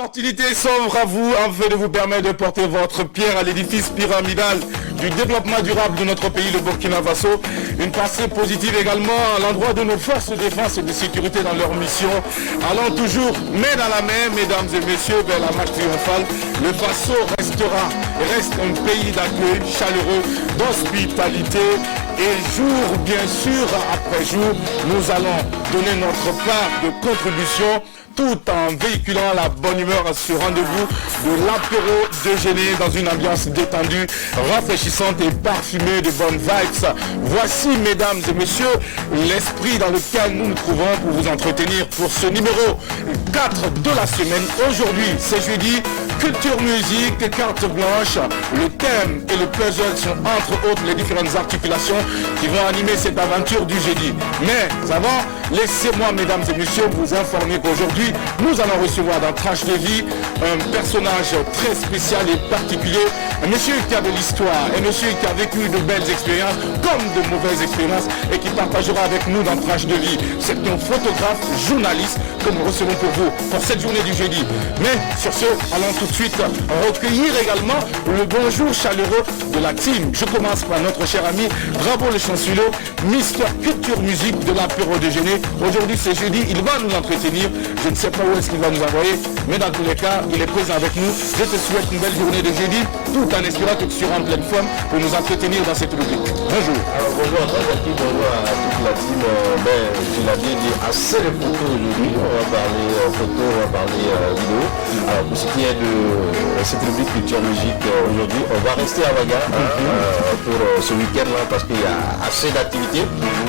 L'opportunité s'offre à vous afin de vous permettre de porter votre pierre à l'édifice pyramidal du développement durable de notre pays, le Burkina Faso. Une pensée positive également à l'endroit de nos forces de défense et de sécurité dans leur mission. Allons toujours main dans la main, mesdames et messieurs, vers la marche triomphale. Le Faso reste un pays d'accueil chaleureux, d'hospitalité. Et jour, bien sûr, après jour, nous allons donner notre part de contribution tout en véhiculant la bonne humeur à ce rendez-vous de l'apéro déjeuner dans une ambiance détendue, rafraîchissante et parfumée de bonnes vibes. Voici, mesdames et messieurs, l'esprit dans lequel nous nous trouvons pour vous entretenir pour ce numéro 4 de la semaine. Aujourd'hui, c'est jeudi, culture musique, carte blanche. Le thème et le puzzle sont entre autres les différentes articulations qui vont animer cette aventure du jeudi. Mais avant, laissez-moi, mesdames et messieurs, vous informer qu'aujourd'hui, nous allons recevoir dans Tranche de vie un personnage très spécial et particulier, un monsieur qui a de l'histoire, un monsieur qui a vécu de belles expériences comme de mauvaises expériences et qui partagera avec nous dans Tranche de vie. C'est un photographe, journaliste que nous recevons pour vous pour cette journée du jeudi. Mais sur ce, allons tout de suite recueillir également le bonjour chaleureux de la team. Je commence par notre cher ami Drabo le Chancelot, Mister Culture Musique de l'apéro déjeuner. Aujourd'hui c'est jeudi, il va nous entretenir. Je ne sais pas où est-ce qu'il va nous envoyer, mais dans tous les cas, il est présent avec nous. Je te souhaite une belle journée de jeudi, tout en espérant que tu seras en pleine forme pour nous entretenir dans cette rubrique. Bonjour. Alors, bonjour à toi, Jackie, bonjour à toute la team. Tu l'as bien dit, assez de photos aujourd'hui. On va parler photo, on va parler vidéo. Alors, pour ce qui est de cette rubrique culture musique aujourd'hui, on va rester à Ouaga pour ce week-end-là parce qu'il y a assez d'activités.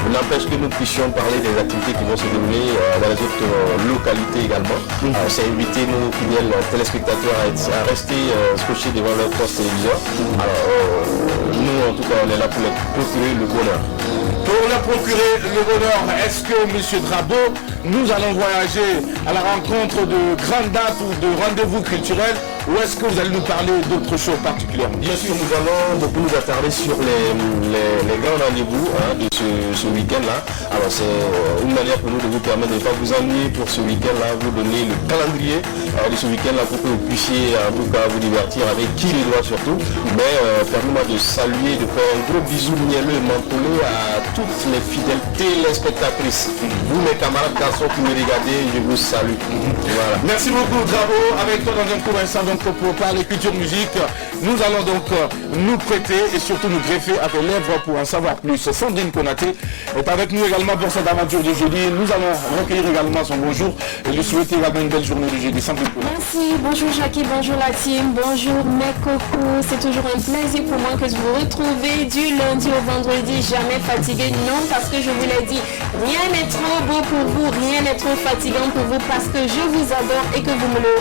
N'empêche que nous puissions parler des activités qui vont se dérouler dans les autres localités également. C'est inviter nos fidèles téléspectateurs à rester scotchés devant leur poste téléviseur. Alors, nous en tout cas on est là pour leur procurer le bonheur. Pour leur procurer le bonheur, est-ce que M. Drabo, nous allons voyager à la rencontre de grandes dates ou de rendez-vous culturels, ou est-ce que vous allez nous parler d'autres choses particulièrement? Bien sûr, nous allons beaucoup nous attarder sur les grands rendez-vous de ce week-end-là. Alors c'est une manière pour nous de vous permettre de ne pas vous ennuyer pour ce week-end-là, vous donner le calendrier de ce week-end-là pour que vous puissiez en tout cas vous divertir avec qui les doit surtout. Mais permettez-moi de saluer, de faire un gros bisou mielleux et mentolé à toutes les fidèles téléspectatrices. Vous mes camarades garçons qui me regardez, je vous salue. Voilà. Merci beaucoup Drabo. Avec toi dans un court instant donc pour parler culture musique, nous allons donc nous prêter et surtout nous greffer à tes lèvres pour en savoir plus. Sandrine Konaté est avec nous également pour cette aventure du jeudi. Nous allons recueillir également son bonjour et lui souhaiter également une belle journée du jeudi. Sandrine Konaté. Merci, bonjour Jackie, bonjour la team, bonjour mes cocos. C'est toujours un plaisir pour moi que de vous retrouver du lundi au vendredi, jamais fatigué. Non, parce que je vous l'ai dit, rien n'est trop beau pour vous, rien n'est trop fatigant pour vous parce que je vous adore et que vous me le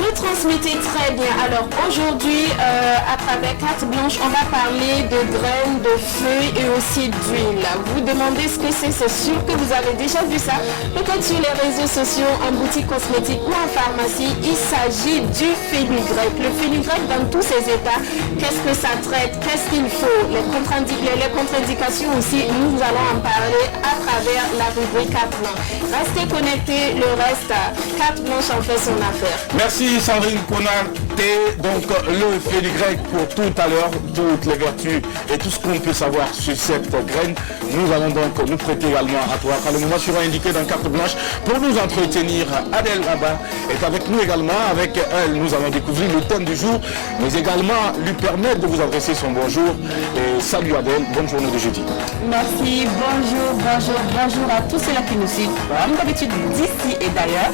retransmettez très bien. Alors aujourd'hui, à travers carte blanche, on va parler de graines, de feuilles et aussi d'huile. Vous demandez ce que c'est sûr que vous avez déjà vu ça. Peut-être sur les réseaux sociaux, en boutique cosmétique ou en pharmacie, il s'agit du fenugrec. Le fenugrec dans tous ses états, qu'est-ce que ça traite, qu'est-ce qu'il faut, les contre-indications aussi, nous allons en parler à travers la rubrique carte blanche. Restez connectés, le reste, carte blanche en fait son affaire. Merci Sandrine Konaté. Donc le fenugrec pour tout à l'heure, toutes les vertus et tout ce qu'on peut savoir sur cette graine. Nous allons donc nous prêter également à toi. Quand le moment sera indiqué dans carte blanche pour nous entretenir, Adèle Rabat est avec nous également. Avec elle, nous allons découvrir le thème du jour, mais également lui permettre de vous adresser son bonjour. Et salut Adèle, bonne journée de jeudi. Merci, bonjour à tous ceux-là qui nous suivent, comme d'habitude d'ici et d'ailleurs.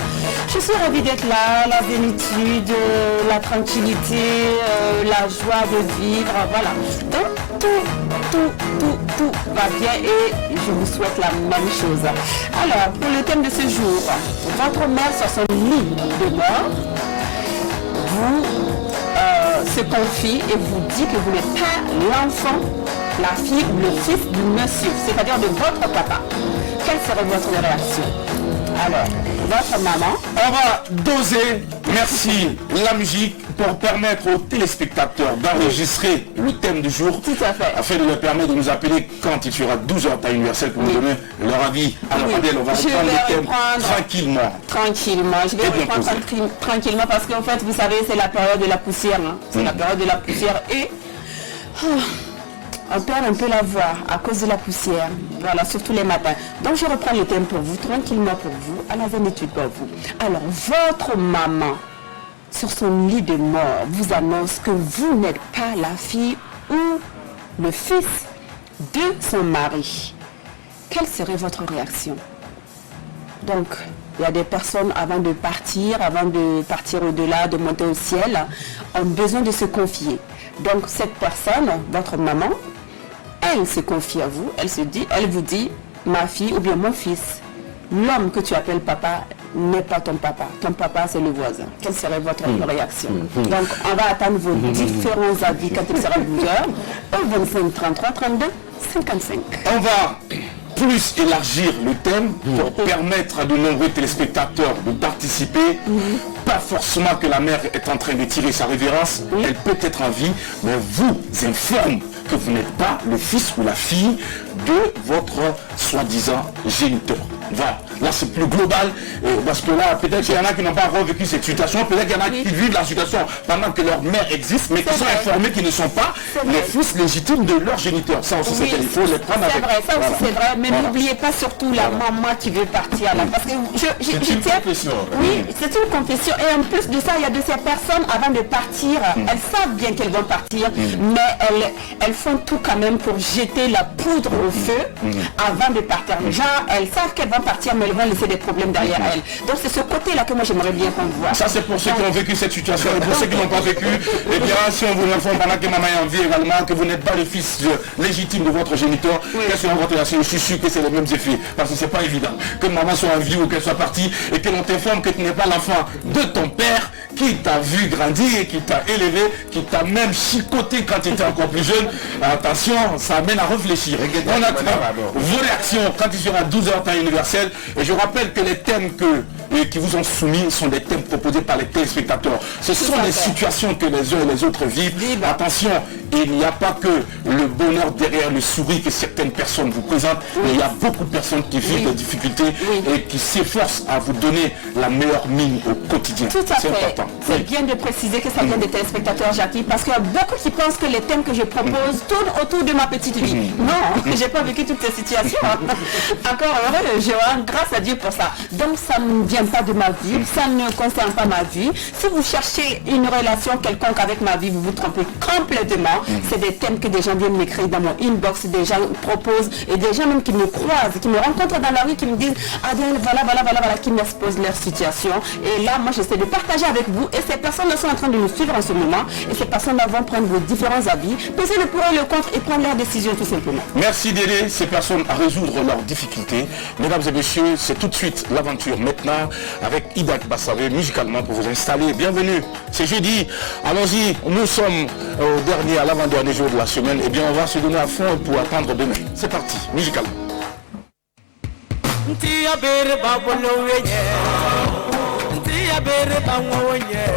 Je suis ravie d'être là, la zénitude, la tranquillité, la joie de vivre, voilà. Donc tout va bien et je vous souhaite la même chose. Alors, pour le thème de ce jour, votre mère sur son lit de mort vous se confie et vous dit que vous n'êtes pas l'enfant, la fille ou le fils du monsieur, c'est-à-dire de votre papa. Quelle serait votre réaction? Alors, votre maman. On va doser, merci, la musique pour permettre aux téléspectateurs d'enregistrer le thème du jour. Tout à fait. Afin de leur permettre de nous appeler quand il sera 12h temps universel pour nous donner leur avis. Alors Adèle, on va reprendre le thème tranquillement. Tranquillement. Je vais reprendre tranquillement parce qu'en fait, vous savez, c'est la période de la poussière. Hein. C'est la période de la poussière et... on perd un peu la voix à cause de la poussière, voilà, surtout les matins. Donc je reprends le thème pour vous, tranquillement pour vous, à la zénitude pour vous. Alors, votre maman, sur son lit de mort, vous annonce que vous n'êtes pas la fille ou le fils de son mari. Quelle serait votre réaction? Donc, il y a des personnes, avant de partir au-delà, de monter au ciel, ont besoin de se confier. Donc, cette personne, votre maman, elle se confie à vous, elle vous dit, ma fille ou bien mon fils, l'homme que tu appelles papa n'est pas ton papa. Ton papa, c'est le voisin. Quelle serait votre réaction? Donc, on va attendre vos différents avis quand il sera 12h, au 25 33 32 55. On va plus élargir le thème pour permettre à de nombreux téléspectateurs de participer. Pas forcément que la mère est en train de tirer sa révérence, elle peut être en vie, mais vous informe que vous n'êtes pas le fils ou la fille de votre soi-disant géniteur. Voilà, là c'est plus global, parce que là peut-être qu'il y en a qui n'ont pas revécu cette situation, peut-être qu'il y en a qui vivent la situation pendant que leur mère existe, mais qui sont informés qu'ils ne sont pas les fils légitimes de leur géniteur. Ça aussi il faut les prendre avec. C'est vrai, ça aussi c'est vrai, mais n'oubliez pas surtout la maman qui veut partir là, parce que c'est une confession. Oui, c'est une confession, et en plus de ça, il y a de ces personnes avant de partir, elles savent bien qu'elles vont partir, mais elles font tout quand même pour jeter la poudre au feu avant de partir. Genre, elles savent qu'elles vont partir, mais elles vont laisser des problèmes derrière elles. Donc c'est ce côté-là que moi j'aimerais bien qu'on voit. Ça c'est pour ceux qui ont vécu cette situation, et pour ceux qui n'ont pas vécu, eh bien si on vous informe pendant que maman est en vie également, que vous n'êtes pas le fils légitime de votre géniteur, quelle sera votre relation? Je suis sûr que c'est les mêmes effets, parce que c'est pas évident que maman soit en vie ou qu'elle soit partie, et que l'on t'informe que tu n'es pas l'enfant de ton père, qui t'a vu grandir et qui t'a élevé, qui t'a même chicoté quand tu étais encore plus jeune. Attention, ça amène à réfléchir. On attend vos réactions quand il sera 12h temps universel. Et je rappelle que les thèmes qui vous ont soumis sont des thèmes proposés par les téléspectateurs. Ce sont des situations que les uns et les autres vivent. Attention, il n'y a pas que le bonheur derrière le sourire que certaines personnes vous présentent. Mais il y a beaucoup de personnes qui vivent des difficultés et qui s'efforcent à vous donner la meilleure mine au quotidien. Tout à fait. Important. C'est bien de préciser que ça vient des téléspectateurs, Jackie, parce qu'il y a beaucoup qui pensent que les thèmes que je propose tournent autour de ma petite vie. Non, j'ai pas vécu toutes ces situations. Encore heureux, je rends grâce à Dieu pour ça. Donc ça ne vient pas de ma vie, ça ne concerne pas ma vie. Si vous cherchez une relation quelconque avec ma vie, vous vous trompez complètement. C'est des thèmes que des gens viennent m'écrire dans mon inbox, des gens proposent, et des gens même qui me croisent, qui me rencontrent dans la rue, qui me disent Adèle, voilà, qui m'exposent leur situation. Et là, moi j'essaie de partager avec vous, et ces personnes sont en train de nous suivre en ce moment, et ces personnes vont prendre vos différents avis, peser le pour et le contre et prendre leurs décisions tout simplement. Merci d'aider ces personnes à résoudre leurs difficultés. Mesdames et messieurs, c'est tout de suite l'aventure maintenant avec Idak Bassavé musicalement pour vous installer. Bienvenue, c'est jeudi. Allons-y, nous sommes au dernier, à l'avant-dernier jour de la semaine. Et bien on va se donner à fond pour attendre demain. C'est parti, musicalement. Yeah.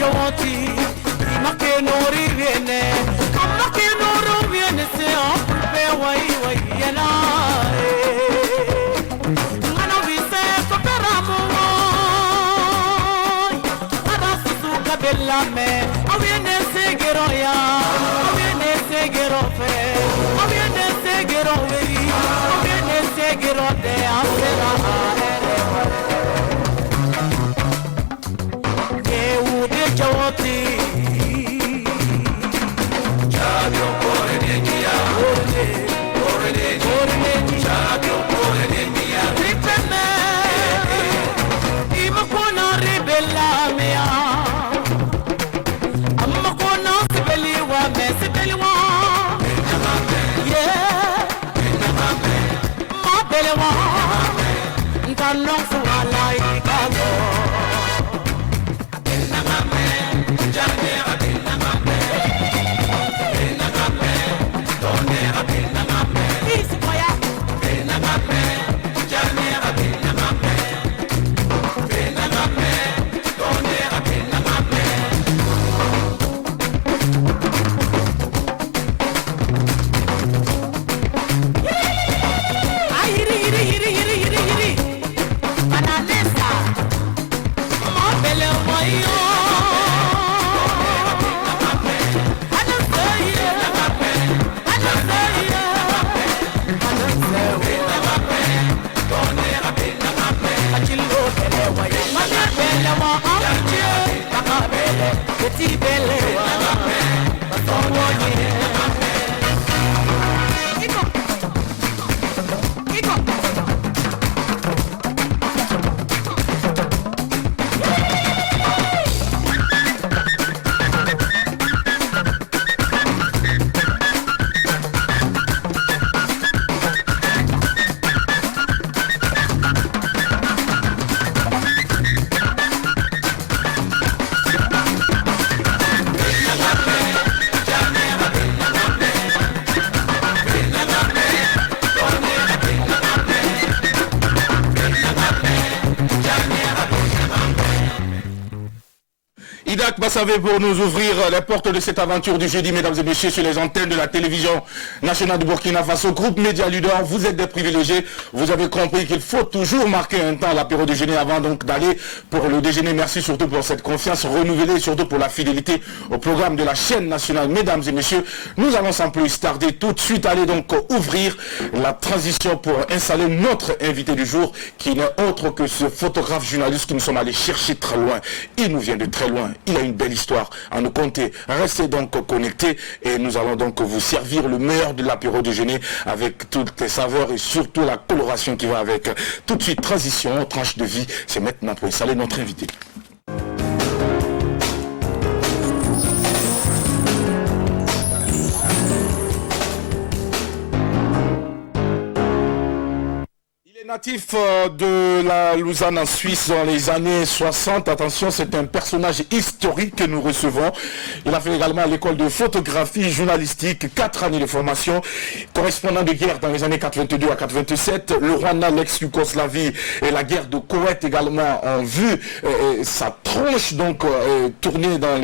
jawati make nori viene make noro viene se on pe wai wai yana ngana vise ko peramo ada su kabella me aviene se geroya aviene se gerofe aviene se geroveri aviene se gerode asera Jawati Chabio por energia por energia Chabio por energia Ripeme Imakona ribella mea Amakona sibeliwa me sibeliwa Yeah Ma belewa Nkanon fuala ikano Idak Bassavé pour nous ouvrir les portes de cette aventure du jeudi, mesdames et messieurs, sur les antennes de la télévision nationale du Burkina Faso. Groupe Média Leader, vous êtes des privilégiés. Vous avez compris qu'il faut toujours marquer un temps à l'apéro déjeuner avant donc d'aller pour le déjeuner. Merci surtout pour cette confiance renouvelée et surtout pour la fidélité au programme de la chaîne nationale. Mesdames et messieurs, nous allons sans plus tarder tout de suite aller donc ouvrir la transition pour installer notre invité du jour qui n'est autre que ce photographe journaliste que nous sommes allés chercher très loin. Il nous vient de très loin. Il a une belle histoire à nous conter. Restez donc connectés et nous allons donc vous servir le meilleur de l'apéro déjeuner avec toutes les saveurs et surtout la coloration qui va avec. Tout de suite, transition, tranche de vie. C'est maintenant pour installer notre invité. Natif de la Lausanne en Suisse dans les années 60, attention, c'est un personnage historique que nous recevons. Il a fait également l'école de photographie journalistique, 4 années de formation, correspondant de guerre dans les années 82 à 87. Le Rwanda, l'ex-Yougoslavie et la guerre de Koweït également ont vu sa tronche donc tourner dans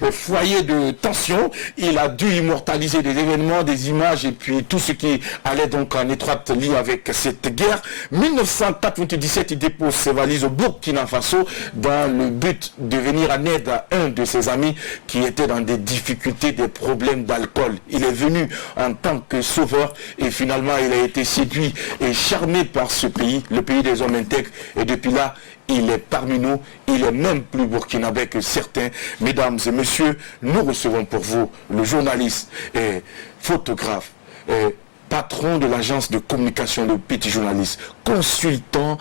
les foyers de tension. Il a dû immortaliser des événements, des images et puis tout ce qui allait donc en étroite lien avec cette guerre. 1997, il dépose ses valises au Burkina Faso dans le but de venir en aide à un de ses amis qui était dans des difficultés, des problèmes d'alcool. Il est venu en tant que sauveur et finalement il a été séduit et charmé par ce pays, le pays des hommes intègres. Et depuis là, il est parmi nous, il est même plus burkinabé que certains. Mesdames et messieurs, nous recevons pour vous le journaliste et photographe et patron de l'agence de communication de Petit Journaliste, consultant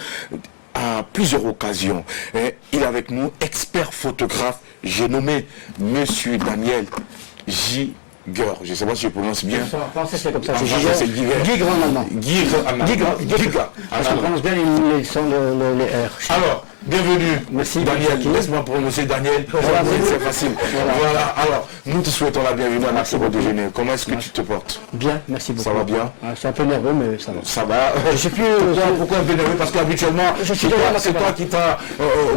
à plusieurs occasions. Il est avec nous, expert photographe, j'ai nommé Monsieur Daniel J. Giger, je ne sais pas si je prononce bien. En français c'est comme ça, c'est Giger. Giger en allemand. Giger en allemand. Giger. Parce qu'on prononce bien les sons, les R. Alors, Bienvenue. Merci. Daniel. Laisse-moi prononcer Daniel. C'est facile. Voilà. Alors, nous te souhaitons la bienvenue à Merci au déjeuner. Comment est-ce que tu te portes? Bien, merci beaucoup. Ça va bien? C'est un peu nerveux, mais ça va. Ça va. Je sais plus. Pourquoi un peu nerveux? Parce qu'habituellement, c'est toi qui t'as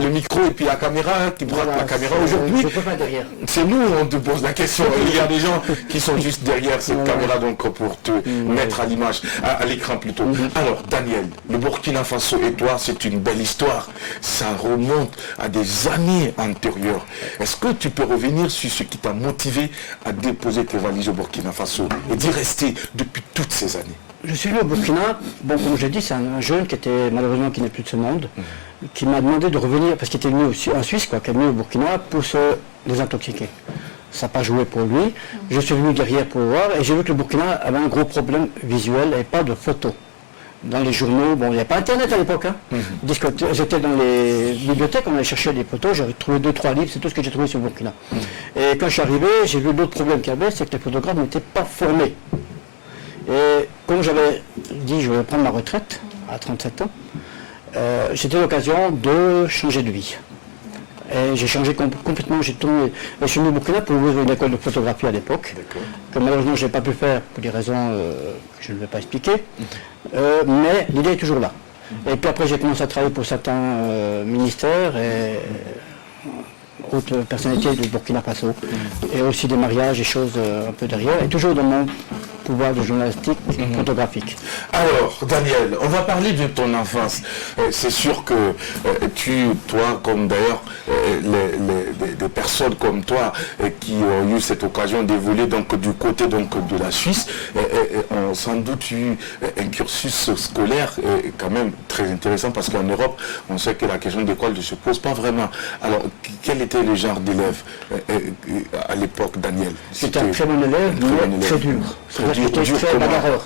le micro et puis la caméra, qui braque la caméra. Aujourd'hui, je peux pas derrière. c'est nous, on te pose la question. Il y a des gens qui sont juste derrière cette caméra, donc pour te mettre à l'image, à l'écran plutôt. Alors, Daniel, le Burkina Faso et toi, c'est une belle histoire. Ça remonte à des années antérieures. Est-ce que tu peux revenir sur ce qui t'a motivé à déposer tes valises au Burkina Faso et d'y rester depuis toutes ces années? Je suis venu au Burkina, bon, comme j'ai dit, c'est un jeune qui était malheureusement qui n'est plus de ce monde, qui m'a demandé de revenir, parce qu'il était venu aussi en Suisse, quoi, qui est venu au Burkina pour se désintoxiquer. Ça n'a pas joué pour lui. Je suis venu derrière pour voir, et j'ai vu que le Burkina avait un gros problème visuel, et pas de photos. Dans les journaux, bon, il n'y a pas Internet à l'époque. J'étais dans les bibliothèques, on allait chercher des photos, j'avais trouvé 2-3 livres, c'est tout ce que j'ai trouvé sur le Burkina. Et quand je suis arrivé, j'ai vu d'autres problèmes qu'il y avait, c'est que les photographes n'étaient pas formés. Et comme j'avais dit, je vais prendre ma retraite à 37 ans, c'était l'occasion de changer de vie. Et j'ai changé complètement, j'ai tourné. Je suis venu au Burkina pour ouvrir une école de photographie à l'époque, que malheureusement je n'ai pas pu faire pour des raisons que je ne vais pas expliquer. Mais l'idée est toujours là. Et puis après j'ai commencé à travailler pour certains ministères et hautes personnalités du Burkina Faso. Et aussi des mariages et choses un peu derrière. Et toujours dans mon pouvoir de journalistique photographique. Alors, Daniel, on va parler de ton enfance. C'est sûr que toi, comme d'ailleurs des personnes comme toi qui ont eu cette occasion d'évoluer donc du côté donc de la Suisse, ont sans doute eu un cursus scolaire quand même très intéressant parce qu'en Europe, on sait que la question d'école ne se pose pas vraiment. Alors, quel était le genre d'élève à l'époque, Daniel? C'était un très bon élève, mais très dur. J'étais très bagarreur.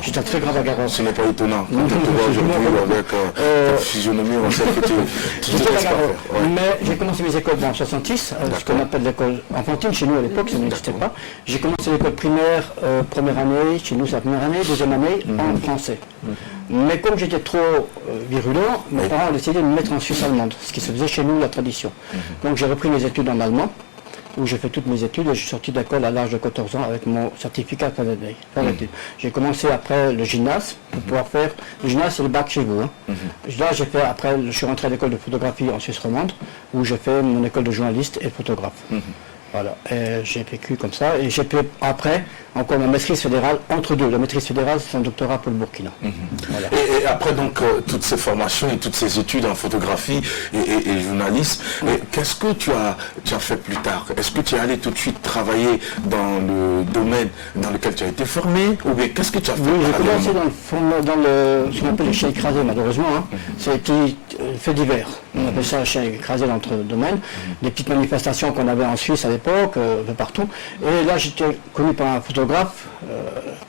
J'étais un très grand bagarreur. Ce n'est pas étonnant. Quand on te voit aujourd'hui avec ta physionomie, on sait que tu j'étais bagarreur. Mais j'ai commencé mes écoles en 66, ce qu'on appelle l'école enfantine. Chez nous, à l'époque, ça n'existait pas. J'ai commencé l'école primaire, première année. Chez nous, c'est la première année. Deuxième année, en français. Mais comme j'étais trop virulent, mes parents ont décidé de me mettre en Suisse allemande, ce qui se faisait chez nous, la tradition. Donc j'ai repris mes études en allemand, où j'ai fait toutes mes études et je suis sorti d'école à l'âge de 14 ans avec mon certificat fin d'études. J'ai commencé après le gymnase pour pouvoir faire le gymnase, c'est le bac chez vous. Là j'ai fait après, je suis rentré à l'école de photographie en Suisse romande où j'ai fait mon école de journaliste et photographe. Voilà, j'ai vécu comme ça et j'ai pu après encore ma maîtrise fédérale entre deux. La maîtrise fédérale c'est un doctorat pour le Burkina. Voilà. Et après donc toutes ces formations et toutes ces études en photographie et journalisme, qu'est-ce que tu as fait plus tard? Est-ce que tu es allé tout de suite travailler dans le domaine dans lequel tu as été formé ou bien qu'est-ce que tu as fait? Oui, j'ai commencé dans ce qu'on appelle le chien écrasé malheureusement. C'était fait divers. On appelle ça chien écrasé dans notre domaine. Des petites manifestations qu'on avait en Suisse à l'époque, un peu partout. Et là j'étais connu par un photographe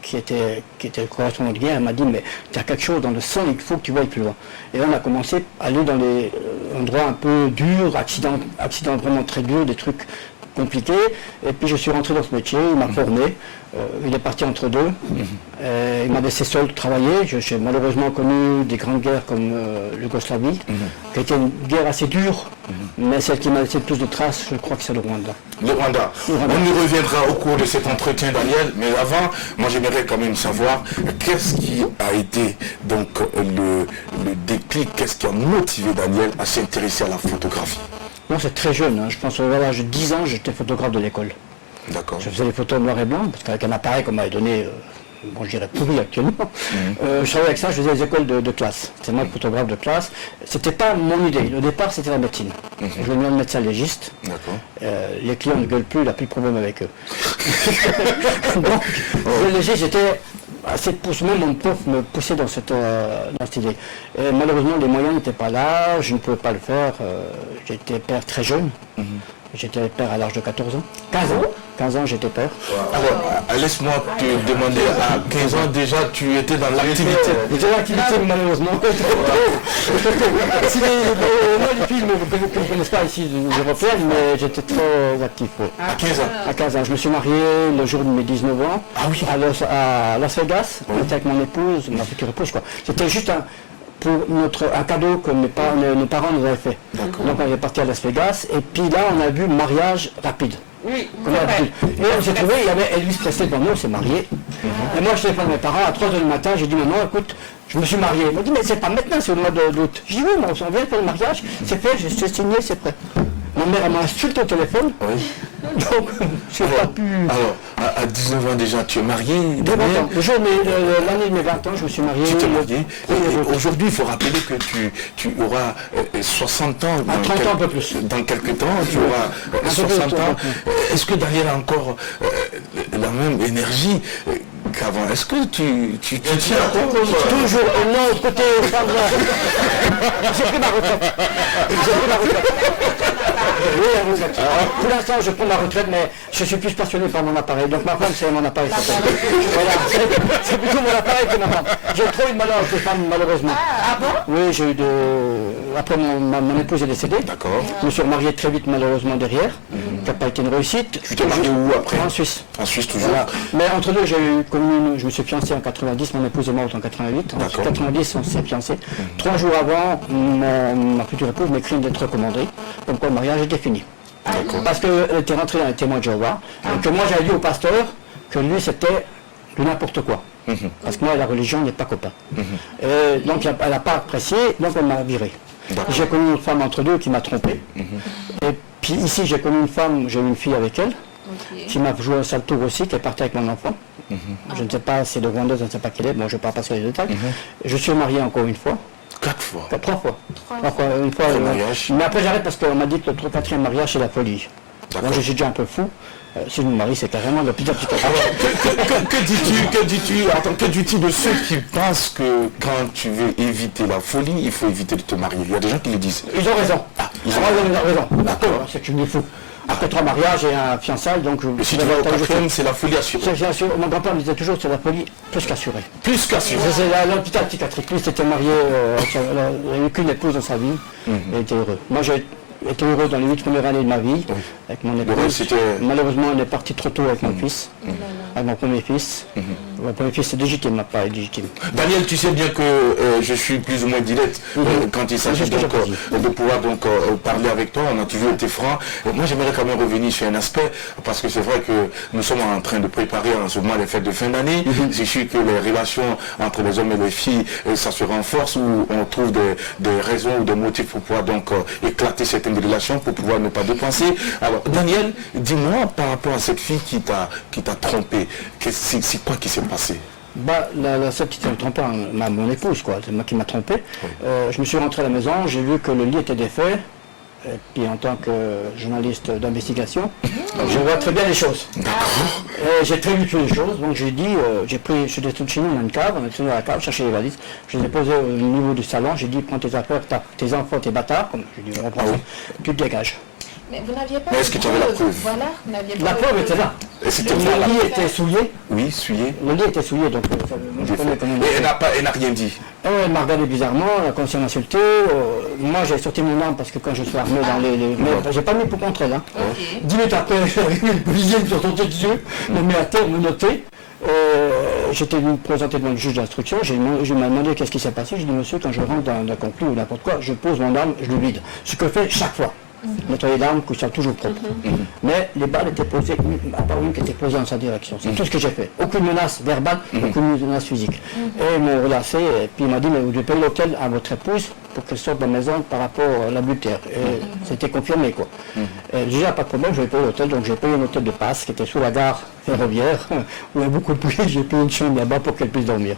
qui était le correspondant de guerre. Elle m'a dit mais tu as quelque chose dans le sang, il faut que tu voies plus loin. Et on a commencé à aller dans les endroits un peu durs, accidents vraiment très durs, des trucs compliqué, et puis je suis rentré dans ce métier, il m'a formé, il est parti entre deux, il m'a laissé seul travailler, j'ai malheureusement connu des grandes guerres comme l'Yougoslavie, qui a été une guerre assez dure, mais celle qui m'a laissé le plus de traces, je crois que c'est le Rwanda. Le Rwanda. On y reviendra au cours de cet entretien, Daniel, mais avant, moi j'aimerais quand même savoir qu'est-ce qui a été donc le déclic, qu'est-ce qui a motivé Daniel à s'intéresser à la photographie? Non, c'est très jeune, je pense à l'âge de 10 ans, j'étais photographe de l'école. D'accord. Je faisais des photos en noir et blanc, parce qu'avec un appareil qu'on m'avait donné, bon je dirais pourri actuellement, je travaillais avec ça, je faisais des écoles de classe. C'était moi le photographe de classe. C'était pas mon idée, au départ c'était la médecine. Je voulais devenir médecin légiste. Les clients ne gueulent plus, il n'a plus de problème avec eux. Donc, le légiste, j'étais assez poussé, même mon prof me poussait dans cette idée. Et malheureusement, les moyens n'étaient pas là, je ne pouvais pas le faire. J'étais père très jeune. J'étais père à l'âge de 14 ans. 15 ans, j'étais père. Alors, laisse-moi te demander, à 15 ans déjà, tu étais dans l'activité. J'étais dans l'activité, malheureusement. Les filles ne me connaissent pas ici, européennes, mais j'étais très actif. À 15 ans? À 15 ans. Je me suis marié le jour de mes 19 ans, à Las Vegas. J'étais avec mon épouse, ma future épouse, quoi. C'était juste pour un cadeau que nos parents nous avaient fait. Donc on est parti à Las Vegas et puis là on a vu mariage rapide. Oui, Comme d'habitude. Et on s'est trouvé, il y avait Elvis Presley devant nous, on s'est marié. Et moi je téléphone à mes parents à 3h du matin, j'ai dit maman écoute, je me suis marié. Il m'a dit mais c'est pas maintenant, c'est au mois d'août. J'ai dit oui, mais on vient faire le mariage, c'est fait, j'ai signé, c'est prêt. Ma mère m'a insulté au téléphone. Oui. Donc je n'ai pas pu. Alors, à 19 ans déjà, tu es marié. Daniel. L'année de mes 20 ans, je me suis marié. Tu t'es marié. Et aujourd'hui, il faut rappeler que tu auras 60 ans. À 30 ans, un peu plus. Dans quelques temps, tu auras 60 ans. Est-ce que Daniel a encore la même énergie qu'avant? Est-ce que tu tiens toujours non, côté femme. J'ai pris ma retraite. Oui, la retraite. Pour l'instant, je prends ma retraite, mais je suis plus passionné par mon appareil. Donc ma femme, c'est mon appareil. Voilà, c'est plutôt mon appareil que ma femme. J'ai trop eu de malheur avec les femmes, malheureusement. Ah bon? Oui, j'ai eu de... Après, mon épouse est décédée. D'accord. Je me suis remarié très vite, malheureusement, derrière. Ça n'a pas été une réussite. Tu t'es marié où après? En Suisse. En Suisse, toujours. Voilà. Mais entre deux, je me suis fiancé en 90, mon épouse est morte en 88. En 90, on s'est fiancé. 3 jours avant, ma future épouse m'écrit une lettre recommandée, comme quoi le mariage était fini. Parce qu'elle était rentrée dans les témoins de Jéhovah, et que moi j'avais dit au pasteur que lui c'était de n'importe quoi. Parce que moi la religion n'est pas copain. Donc elle n'a pas apprécié, donc elle m'a viré. J'ai connu une femme entre deux qui m'a trompé. Et puis ici j'ai connu une femme, j'ai eu une fille avec elle, qui m'a joué un sale tour aussi, qui est partie avec mon enfant. Je ne sais pas, c'est de Rwanda, je ne sais pas quelle est, bon je ne vais pas passer les détails. Je suis marié encore une fois. 4 fois. 3 fois. Une fois, mariage. Mais après j'arrête parce qu'on m'a dit que le 4e mariage c'est la folie. Moi je suis déjà un peu fou. Si je me marie c'est carrément le petit application. Que dis-tu de ceux qui pensent que quand tu veux éviter la folie, il faut éviter de te marier? Il y a des gens qui le disent. Ils ont raison. Ils ont raison. D'accord, c'est que je me dis fou. Après 3 mariages et un fiançailles, donc je si tu vas au 4e, c'est la folie assurée. Mon grand-père me disait toujours c'est la folie plus qu'assurée. Plus qu'assurée. C'est l'hôpital psychiatrique. Lui s'était marié, il n'a eu qu'une épouse dans sa vie, il était heureux. Moi j'ai été heureux dans les 8 premières années de ma vie, avec mon épouse. Malheureusement elle est partie trop tôt avec mon fils, avec mon premier fils. Mon premier fils c'est légitime, ma part est légitime. Daniel, tu sais bien que je suis plus ou moins direct quand il s'agit de pouvoir parler avec toi. On a toujours été francs. Moi j'aimerais quand même revenir sur un aspect, parce que c'est vrai que nous sommes en train de préparer en ce moment les fêtes de fin d'année. C'est sûr que les relations entre les hommes et les filles, ça se renforce, où on trouve des raisons ou des motifs pour pouvoir éclater certaines relations, pour pouvoir ne pas dépenser. Alors Daniel, dis-moi par rapport à cette fille qui t'a trompé, c'est quoi qui s'est passé? Celle qui s'est trompée, mon épouse, quoi, c'est moi qui m'a trompé. Je me suis rentré à la maison, j'ai vu que le lit était défait. Et puis en tant que journaliste d'investigation, je vois très bien les choses. J'ai très vite les choses, donc j'ai dit, je suis descendu chez nous dans une cave, on est descendu dans la cave, chercher les valises, je les ai posées au niveau du salon, j'ai dit prends tes affaires, tes enfants, tes bâtards, comme je dis, on reprend ça, tu te dégages. Mais vous n'aviez pas... Mais est-ce que tu avais la preuve? Voilà, vous n'aviez pas... La preuve était là. Le lit était souillé. Oui, souillé. Le lit était souillé, donc je connais quand même. Et elle n'a rien dit? Elle m'a regardé bizarrement, elle a commencé à m'insulter. Moi j'ai sorti mon arme parce que quand je suis armé dans les... j'ai pas mis pour contre elle. 10 minutes après, je suis arrivé, le policier me sortait dessus, me met à terre, me noter. J'étais venu présenter devant le juge d'instruction, je m'a demandé qu'est-ce qui s'est passé. J'ai dit monsieur, quand je rentre dans un conflit ou n'importe quoi, je pose mon arme, je le vide. Ce que je fais chaque fois. Nettoyer l'arme, que ça soit toujours propre. Mais les balles étaient posées, à part une qui était posée dans sa direction. C'est tout ce que j'ai fait. Aucune menace verbale, aucune menace physique. Et ils m'ont relâché, et puis il m'a dit, mais vous devez payer l'hôtel à votre épouse pour qu'elle sorte de la maison par rapport à l'adultère. Et c'était confirmé, quoi. Déjà, pas de problème, je vais payer l'hôtel, donc j'ai payé un hôtel de passe qui était sous la gare ferroviaire, où il y a beaucoup de pluie, j'ai payé une chambre là-bas pour qu'elle puisse dormir.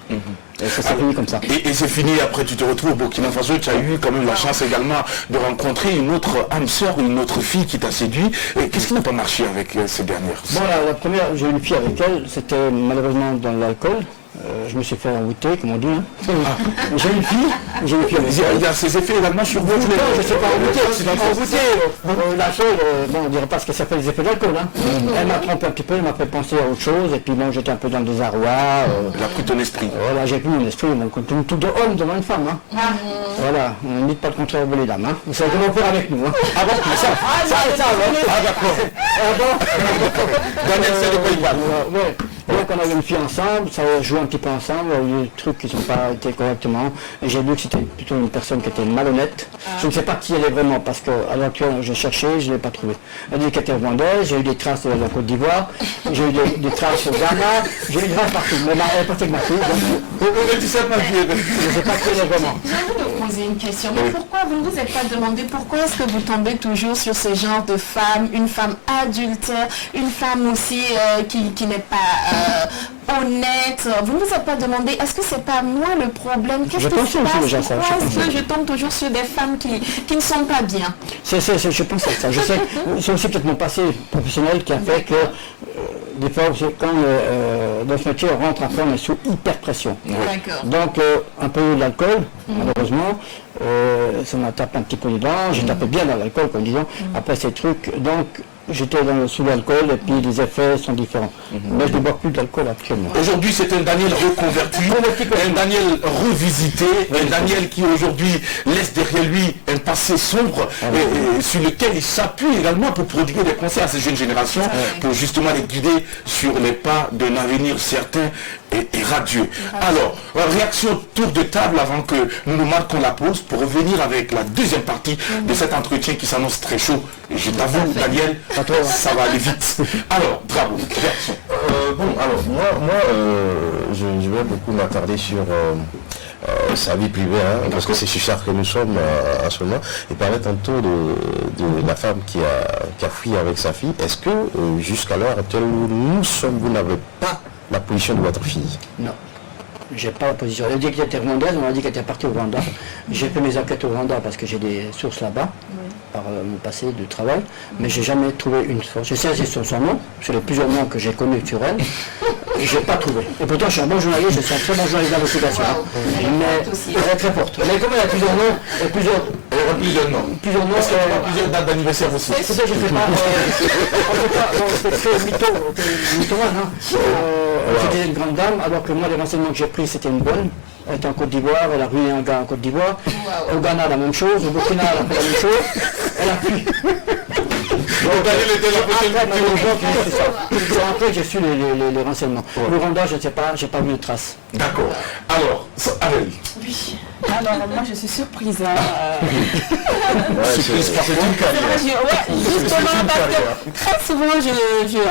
Et ça s'est fini comme ça. Et c'est fini, après tu te retrouves au Burkina Faso, tu as eu quand même la chance également de rencontrer une autre âme sœur, une autre fille qui t'a séduit. Et qu'est-ce qui n'a pas marché avec ces dernières? Bon, la première, j'ai eu une fille avec elle, c'était malheureusement dans l'alcool. Je me suis fait envoûter, comme on dit. J'ai une fille avec elle. Il y a ces effets également sur vous. Je ne sais pas envoûter. La chose, bon, on ne dirait pas ce que ça fait les effets d'alcool. Elle m'a trompé un petit peu, elle m'a fait penser à autre chose. Et puis bon, j'étais un peu dans le désarroi. Elle a pris ton esprit. Voilà, j'ai pris mon esprit. Donc, tout de homme devant une femme. Voilà, on ne dit pas le contraire au les dames. Vous savez comment faire avec nous. Ah bon, ça. Ah d'accord. Daniel, c'est de quoi il parle. Bien qu'on avait une fille ensemble, ça joue un petit peu ensemble, il y a eu des trucs qui n'ont pas été correctement. Et j'ai vu que c'était plutôt une personne qui était malhonnête. Je ne sais pas qui elle est vraiment, parce qu'à l'heure actuelle, j'ai cherché, je ne l'ai pas trouvé. Elle dit qu'elle était rwandaise, j'ai eu des traces de la Côte d'Ivoire, j'ai eu des traces au Ghana, j'ai eu des traces partout. Mais elle est partie avec ma fille, donc Tu sais pas qui est. je ne sais pas qui elle est vraiment. J'ai envie de vous poser une question. Mais pourquoi vous ne vous êtes pas demandé pourquoi est-ce que vous tombez toujours sur ce genre de femme, une femme adultère, une femme aussi qui n'est pas honnête. Vous ne vous êtes pas demandé est-ce que c'est pas moi le problème? Qu'est-ce Je qui pense se aussi passe? déjà ça, Pourquoi je est-ce pense. que je tombe toujours sur des femmes qui ne sont pas bien? Je pense à ça. Je sais, c'est aussi peut-être mon passé professionnel qui a fait que des fois, quand dans ce métier, on rentre après, on est sous hyper pression. D'accord. Donc, un peu d'alcool, malheureusement, ça m'a tapé un petit peu dedans. J'ai tapé bien dans l'alcool, comme disons. Après ces trucs, donc j'étais sous l'alcool et puis les effets sont différents. Mais je ne bois plus d'alcool actuellement. Aujourd'hui, c'est un Daniel reconverti, un Daniel revisité, un Daniel qui aujourd'hui laisse derrière lui un passé sombre et sur lequel il s'appuie également pour prodiguer des conseils à ces jeunes générations pour justement les guider sur les pas d'un avenir certain et radieux. Alors, réaction tour de table avant que nous nous marquons la pause pour revenir avec la deuxième partie de cet entretien qui s'annonce très chaud. Et je t'avoue, Daniel, ça va aller vite. Alors, bravo, réaction. Alors moi je vais beaucoup m'attarder sur sa vie privée, parce que c'est chez Charles que nous sommes en ce moment, et parler tantôt de la femme qui a fui avec sa fille. Est-ce que jusqu'à l'heure actuelle où nous sommes, vous n'avez pas la position de votre fille? Non. J'ai pas la position. Elle dit qu'elle était rwandaise, on m'a dit qu'elle était partie au Rwanda. J'ai fait mes enquêtes au Rwanda parce que j'ai des sources là-bas, par mon passé de travail, mais j'ai jamais trouvé une source. Je sais sur son nom, sur les plusieurs noms que j'ai connus sur elle, et j'ai pas trouvé. Et pourtant, je suis un bon journaliste, je suis un très bon journaliste d'investigation. Mais elle est très forte. Mais comme elle a plusieurs noms, et plusieurs noms, Parce qu'il y a plusieurs dates d'anniversaire aussi. peut-être je sais pas, c'est très mythomane, hein. C'était une grande dame, alors que moi les renseignements que j'ai pris c'était une bonne. Elle était en Côte d'Ivoire, elle a ruiné un gars en Côte d'Ivoire. Au Ghana la même chose, au Burkina elle a fait la même chose. Elle a fui. Daniel était la prochaine Après, malheureusement, c'est ça. Après j'ai su les renseignements. Le Rwanda, je ne sais pas, j'ai pas vu de traces. D'accord. Alors, Ariel. Oui. Alors moi je suis surprise. Surprise parce que c'est une carrière. Justement parce que très souvent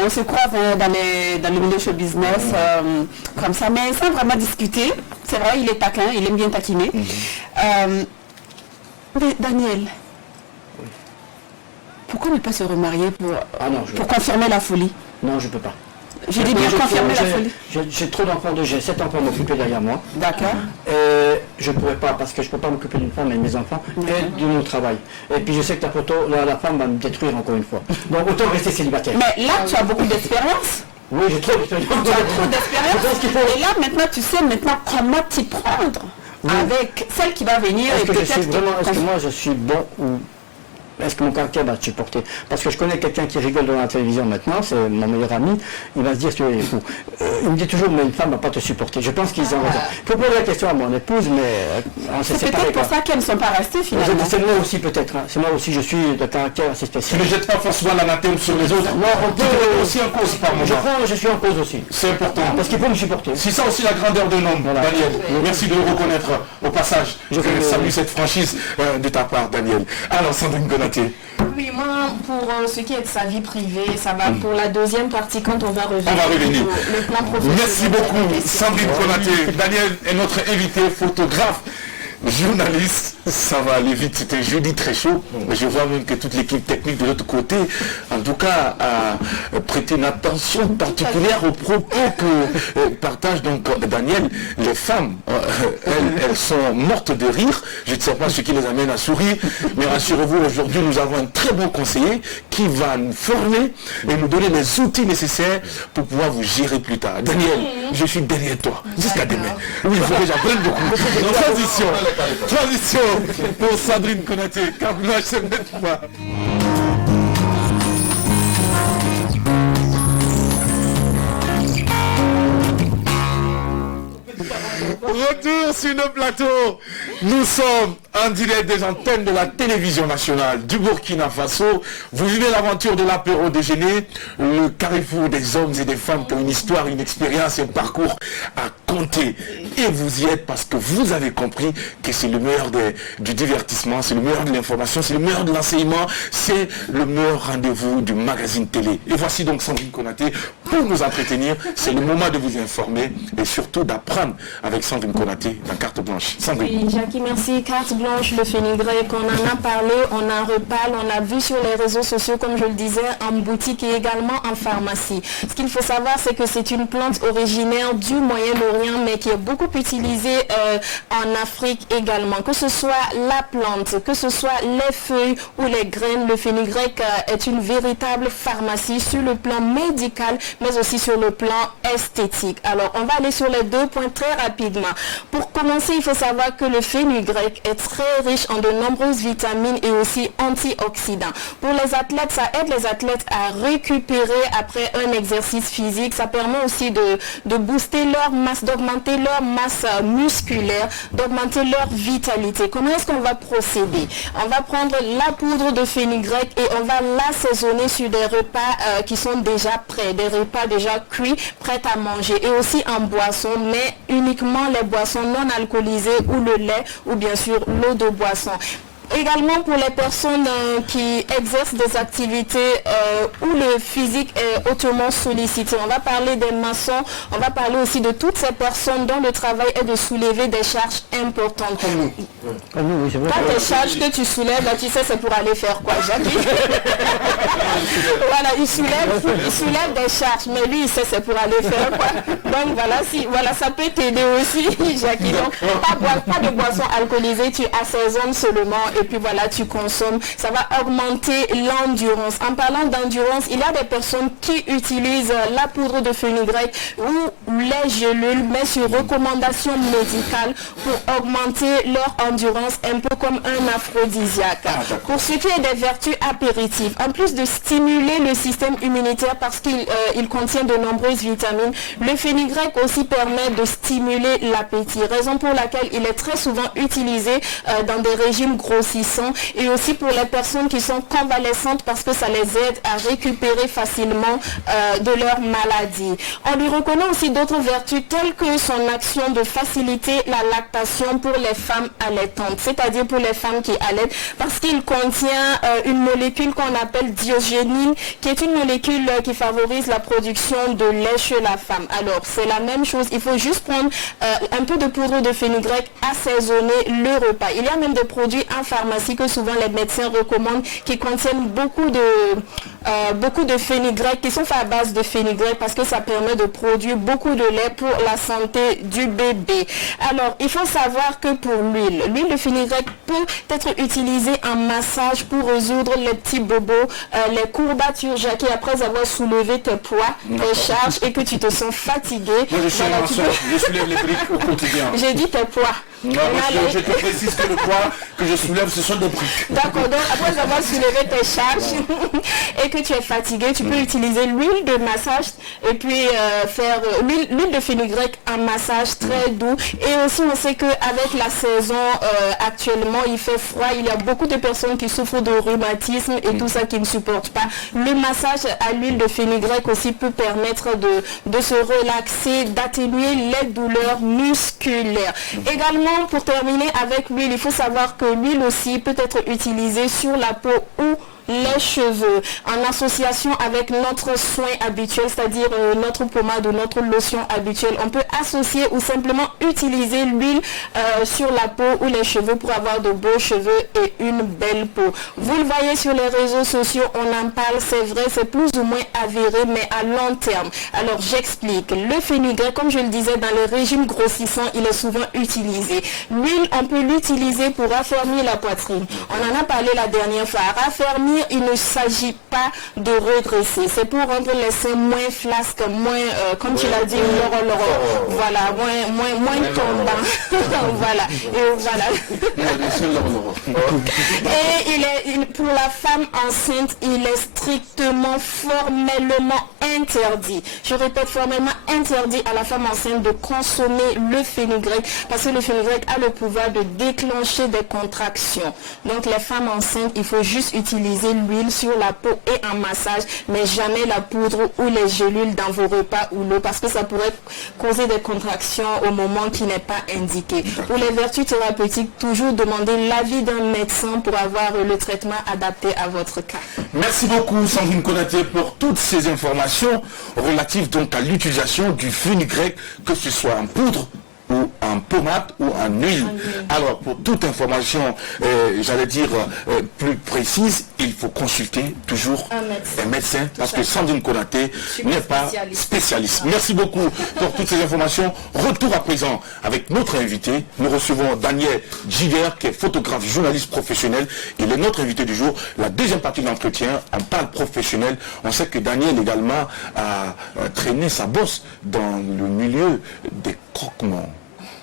on se croise dans le milieu show business comme ça, mais sans vraiment discuter. C'est vrai, il est taquin, il aime bien taquiner. Mais Daniel, pourquoi ne pas se remarier pour confirmer la folie? Non, je ne peux pas. J'ai dit bien confirmer la folie. J'ai trop d'enfants, j'ai 7 enfants à m'occuper derrière moi. D'accord. Je ne pourrais pas parce que je ne peux pas m'occuper d'une femme et de mes enfants et de mon travail. Et puis je sais que la femme va me détruire encore une fois. Donc autant rester célibataire. Mais là tu as beaucoup d'expérience. Oui, j'ai trop d'expérience. Tu as trop d'expérience. Et là maintenant tu sais comment t'y prendre avec celle qui va venir. Est-ce et que je suis peut-être vraiment, est-ce que moi je suis bon ou est-ce que mon caractère va te supporter? Parce que je connais quelqu'un qui rigole dans la télévision maintenant, c'est mon meilleur ami, il va se dire tu es fou. Il me dit toujours mais une femme ne va pas te supporter. Je pense qu'ils ont raison. Il faut poser la question à mon épouse, mais on s'est c'est séparés. peut-être pour ça qu'elles ne sont pas restées finalement. C'est moi aussi peut-être, hein. C'est moi aussi je suis de caractère assez Tu spécial. ne jettes pas forcément l'anathème sur les autres. Non, on Tu te mets aussi en cause par moment. je suis en cause aussi. C'est important. Parce qu'il faut me supporter. C'est ça aussi la grandeur d'un homme, Voilà. Daniel. Merci de le reconnaître au passage. Je salue cette franchise de ta part, Daniel. Alors, Sandrine Konaté. Oui, moi, pour ce qui est de sa vie privée, ça va pour la deuxième partie quand on va revenir. On va revenir. sur le plan professionnel. Merci beaucoup, Sandrine Konaté. Daniel est notre invité, photographe, journaliste. Ça va aller vite, c'était jeudi très chaud. Je vois même que toute l'équipe technique de l'autre côté, en tout cas, a prêté une attention particulière aux propos que partage donc Daniel. Les femmes, elles sont mortes de rire. Je ne sais pas ce qui les amène à sourire, mais rassurez-vous, aujourd'hui, nous avons un très bon conseiller qui va nous former et nous donner les outils nécessaires pour pouvoir vous gérer plus tard. Daniel, je suis derrière toi, jusqu'à demain. Oui, il faut que j'apprenne beaucoup. Transition pour Sandrine Konaté. Câblage, c'est maintenant. Retour sur nos plateaux. Nous sommes en direct des antennes de la télévision nationale du Burkina Faso. Vous vivez l'aventure de l'apéro déjeuner, le carrefour des hommes et des femmes pour une histoire, une expérience, un parcours à compter. Et vous y êtes parce que vous avez compris que c'est le meilleur du divertissement, c'est le meilleur de l'information, c'est le meilleur de l'enseignement, c'est le meilleur rendez-vous du magazine télé. Et voici donc Sandrine Konaté pour nous entretenir. C'est le moment de vous informer et surtout d'apprendre avec Sandrine Konaté dans Carte Blanche. Sandrine. Oui, Jackie, merci. Carte Blanche, le fenugrec, on en a parlé, on en reparle, on l'a vu sur les réseaux sociaux, comme je le disais, en boutique et également en pharmacie. Ce qu'il faut savoir, c'est que c'est une plante originaire du Moyen-Orient, mais qui est beaucoup utilisée en Afrique également. Que ce soit la plante, que ce soit les feuilles ou les graines, le fenugrec est une véritable pharmacie sur le plan médical, mais aussi sur le plan esthétique. Alors, on va aller sur les 2 points très rapidement. Pour commencer, il faut savoir que le fenugrec est très riche en de nombreuses vitamines et aussi antioxydants. Pour les athlètes, ça aide les athlètes à récupérer après un exercice physique. Ça permet aussi de booster leur masse, d'augmenter leur masse musculaire, d'augmenter leur vitalité. Comment est-ce qu'on va procéder? On va prendre la poudre de fenugrec et on va l'assaisonner sur des repas qui sont déjà prêts, des repas déjà cuits, prêts à manger, et aussi en boisson, mais uniquement les boissons non alcoolisées ou le lait ou bien sûr l'eau de boisson. Également pour les personnes qui exercent des activités où le physique est hautement sollicité. On va parler des maçons, on va parler aussi de toutes ces personnes dont le travail est de soulever des charges importantes. Comme nous, oui, c'est vrai. Quand tes charges que tu soulèves, là, tu sais c'est pour aller faire quoi, Jackie? Voilà, il soulève des charges, mais lui il sait c'est pour aller faire quoi. Donc voilà, ça peut t'aider aussi, Jackie. Donc pas de boisson alcoolisée, tu assaisonnes seulement et puis voilà, tu consommes. Ça va augmenter l'endurance. En parlant d'endurance, il y a des personnes qui utilisent la poudre de fenugrec ou les gélules, mais sur recommandation médicale pour augmenter leur endurance, un peu comme un aphrodisiaque. Pour ce qui est des vertus apéritives, en plus de stimuler le système immunitaire parce qu'il contient de nombreuses vitamines, le fenugrec aussi permet de stimuler l'appétit, raison pour laquelle il est très souvent utilisé dans des régimes grossissants et aussi pour les personnes qui sont convalescentes parce que ça les aide à récupérer facilement de leur maladie. On lui reconnaît aussi d'autres vertus telles que son action de faciliter la lactation pour les femmes allaitantes, c'est-à-dire pour les femmes qui allaitent, parce qu'il contient une molécule qu'on appelle diogénine, qui est une molécule qui favorise la production de lait chez la femme. Alors c'est la même chose, il faut juste prendre un peu de poudre de fenugrec, assaisonner le repas. Il y a même des produits en pharmacie que souvent les médecins recommandent qui contiennent beaucoup de fenugrec, qui sont faits à base de fenugrec parce que ça permet de produire beaucoup de lait pour la santé du bébé. Alors il faut savoir que pour l'huile de fenugrec peut être utilisée en massage pour résoudre les petits bobos, les courbatures, Jackie, après avoir soulevé tes poids, tes charges et que tu te sens fatigué. Moi je suis je soulève les briques au quotidien. J'ai dit tes poids. Non, je te précise que le poids que je soulève, ce sont des briques. D'accord, donc après avoir soulevé tes charges et que tu es fatigué, tu peux utiliser l'huile de massage et puis faire l'huile de fenugrec en massage très doux. Et aussi on sait qu'avec la saison actuellement, il fait froid, il y a beaucoup de personnes qui souffrent de rhumatisme et tout ça qui ne supportent pas. Le massage à l'huile de fenugrec aussi peut permettre de se relaxer, d'atténuer les douleurs musculaires. Également, pour terminer avec l'huile, il faut savoir que l'huile aussi peut être utilisée sur la peau ou les cheveux en association avec notre soin habituel, c'est-à-dire notre pommade ou notre lotion habituelle. On peut associer ou simplement utiliser l'huile sur la peau ou les cheveux pour avoir de beaux cheveux et une belle peau. Vous le voyez sur les réseaux sociaux, on en parle, c'est vrai, c'est plus ou moins avéré, mais à long terme. Alors j'explique. Le fenugrec, comme je le disais, dans les régimes grossissants, il est souvent utilisé. L'huile, on peut l'utiliser pour raffermir la poitrine. On en a parlé la dernière fois. Raffermir revenir, il ne s'agit pas de regresser. C'est pour rendre les seins moins flasques, moins, comme tu l'as dit, voilà, moins tombant. Voilà. Et voilà. Et pour la femme enceinte, il est strictement, formellement interdit. Je répète, formellement interdit à la femme enceinte de consommer le fenugrec parce que le fenugrec a le pouvoir de déclencher des contractions. Donc les femmes enceintes, il faut juste utiliser l'huile sur la peau et un massage, mais jamais la poudre ou les gélules dans vos repas ou l'eau parce que ça pourrait causer des contractions au moment qui n'est pas indiqué. Pour les vertus thérapeutiques, toujours demander l'avis d'un médecin pour avoir le traitement adapté à votre cas. Merci beaucoup Sandrine Konaté pour toutes ces informations relatives donc à l'utilisation du fenugrec, que ce soit en poudre ou en pommade ou en huile. Alors pour toute information, j'allais dire plus précise, il faut consulter toujours un médecin parce que Sandrine Konaté n'est pas spécialiste. Merci beaucoup pour toutes ces informations. Retour à présent avec notre invité. Nous recevons Daniel Giger qui est photographe, journaliste professionnel. Il est notre invité du jour. La deuxième partie de l'entretien, on parle professionnel. On sait que Daniel également a traîné sa bosse dans le milieu des croque-morts.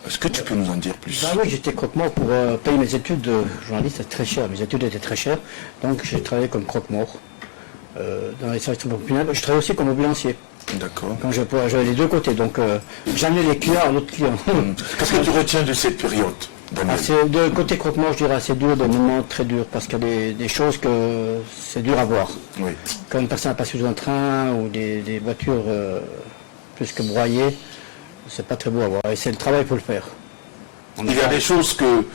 Est-ce que tu peux nous en dire plus? Oui, j'étais croque-mort pour payer mes études de journaliste, c'était très cher. Mes études étaient très chères, donc j'ai travaillé comme croque-mort dans les services populaires. Je travaillais aussi comme ambulancier. D'accord. Quand j'avais les deux côtés, donc j'amenais les clients à l'autre client. Qu'est-ce que tu retiens de cette période, Daniel? De côté croque-mort, je dirais assez dur, des moments très durs, parce qu'il y a des choses que c'est dur à voir. Oui. Quand une personne a passé sous un train ou des voitures plus que broyées, c'est pas très beau à voir, et c'est le travail pour le faire. Il y a des choses que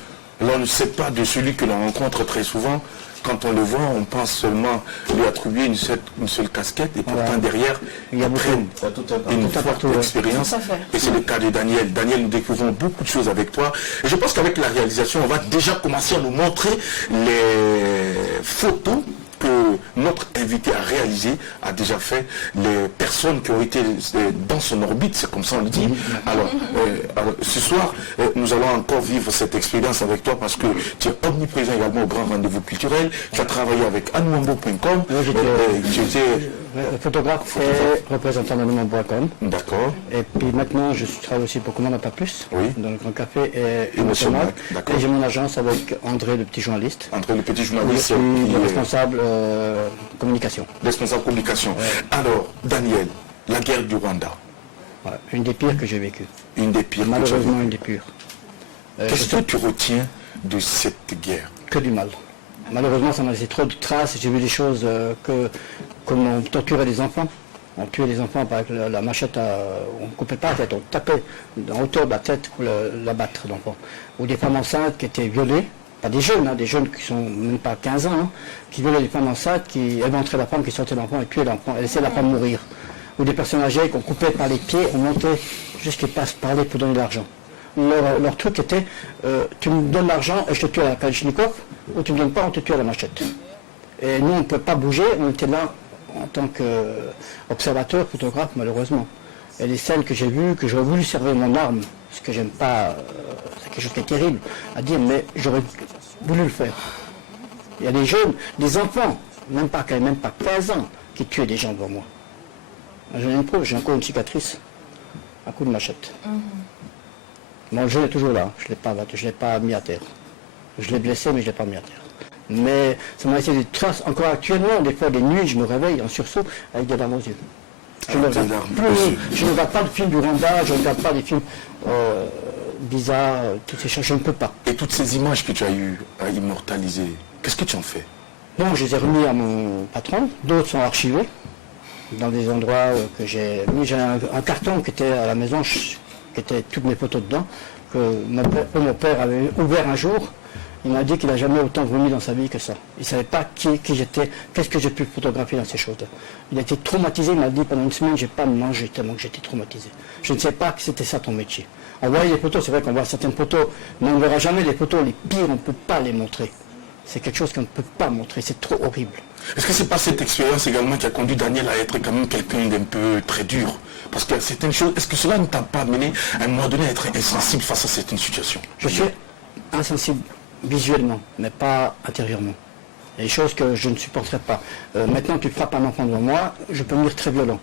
l'on ne sait pas de celui que l'on rencontre très souvent. Quand on le voit, on pense seulement lui attribuer une seule casquette, et pourtant derrière, il y a une forte expérience. Et c'est le cas de Daniel. Daniel, nous découvrons beaucoup de choses avec toi. Et je pense qu'avec la réalisation, on va déjà commencer à nous montrer les photos que notre invité a réalisé, a déjà fait, les personnes qui ont été dans son orbite, c'est comme ça on le dit. Alors ce soir, nous allons encore vivre cette expérience avec toi parce que tu es omniprésent également au grand rendez-vous culturel. Tu as travaillé avec anouambo.com. Tu étais photographe et représentant d'anouambo.com. D'accord. Et puis maintenant, je travaille aussi pour Commande Pas Plus, dans le Grand Café et Émotionnel. Et j'ai mon agence avec André, le petit journaliste. André, le petit journaliste. Je suis responsable communication. Responsable communication. Alors, Daniel, la guerre du Rwanda. Une des pires que j'ai vécues. Une des pires. Malheureusement, une des pires. Qu'est-ce que tu retiens de cette guerre? Que du mal. Malheureusement, ça m'a laissé trop de traces. J'ai vu des choses comme on torturait les enfants. On tuait les enfants avec la machette, on ne coupait pas la tête, on tapait en hauteur de la tête pour l'abattre, l'enfant. Ou des femmes enceintes qui étaient violées. Pas des jeunes qui sont même pas 15 ans, qui violaient les femmes enceintes, qui éventraient la femme, qui sortaient l'enfant et tuaient l'enfant, et laissaient la femme mourir. Ou des personnes âgées qu'on coupait par les pieds, on montait jusqu'à passe par les pour donner de l'argent. Leur truc était, tu me donnes l'argent et je te tue à la Kalachnikov, ou tu ne me donnes pas, on te tue à la machette. Et nous, on ne peut pas bouger, on était là en tant qu'observateur, photographe, malheureusement. Et les scènes que j'ai vues, que j'aurais voulu servir mon arme, ce que j'aime pas, c'est quelque chose qui est terrible à dire, mais j'aurais voulu le faire. Il y a des jeunes, des enfants, même pas 15 ans, qui tuaient des gens devant moi. J'en ai une preuve, j'ai encore une cicatrice, à coup de machette. Mon jeune est toujours là, je ne l'ai pas mis à terre. Je l'ai blessé, mais je ne l'ai pas mis à terre. Mais ça m'a laissé des traces, encore actuellement, des fois des nuits, je me réveille en sursaut avec des larmes aux yeux. Je ne regarde pas de films du Rwanda, je ne regarde pas des films bizarres, toutes ces choses, je ne peux pas. Et toutes ces images que tu as eues à immortaliser, qu'est-ce que tu en fais? Bon, je les ai remis à mon patron, d'autres sont archivés dans des endroits que j'ai mis. J'ai un carton qui était à la maison, qui était toutes mes photos dedans, que mon père avait ouvert un jour. Il m'a dit qu'il n'a jamais autant vomi dans sa vie que ça. Il ne savait pas qui j'étais, qu'est-ce que j'ai pu photographier dans ces choses-là. Il a été traumatisé, il m'a dit pendant une semaine, je n'ai pas mangé tellement que j'étais traumatisé. Je ne sais pas que c'était ça ton métier. On voit les photos, c'est vrai qu'on voit certaines photos, mais on ne verra jamais les photos les pires, on ne peut pas les montrer. C'est quelque chose qu'on ne peut pas montrer, c'est trop horrible. Est-ce que c'est pas cette expérience également qui a conduit Daniel à être quand même quelqu'un d'un peu très dur? Parce que certaines choses, est-ce que cela ne t'a pas amené à un moment donné à être insensible face à certaines situations? Je suis insensible visuellement, mais pas intérieurement. Il y a des choses que je ne supporterai pas. Maintenant, tu frappes un enfant devant moi, je peux me dire très violent.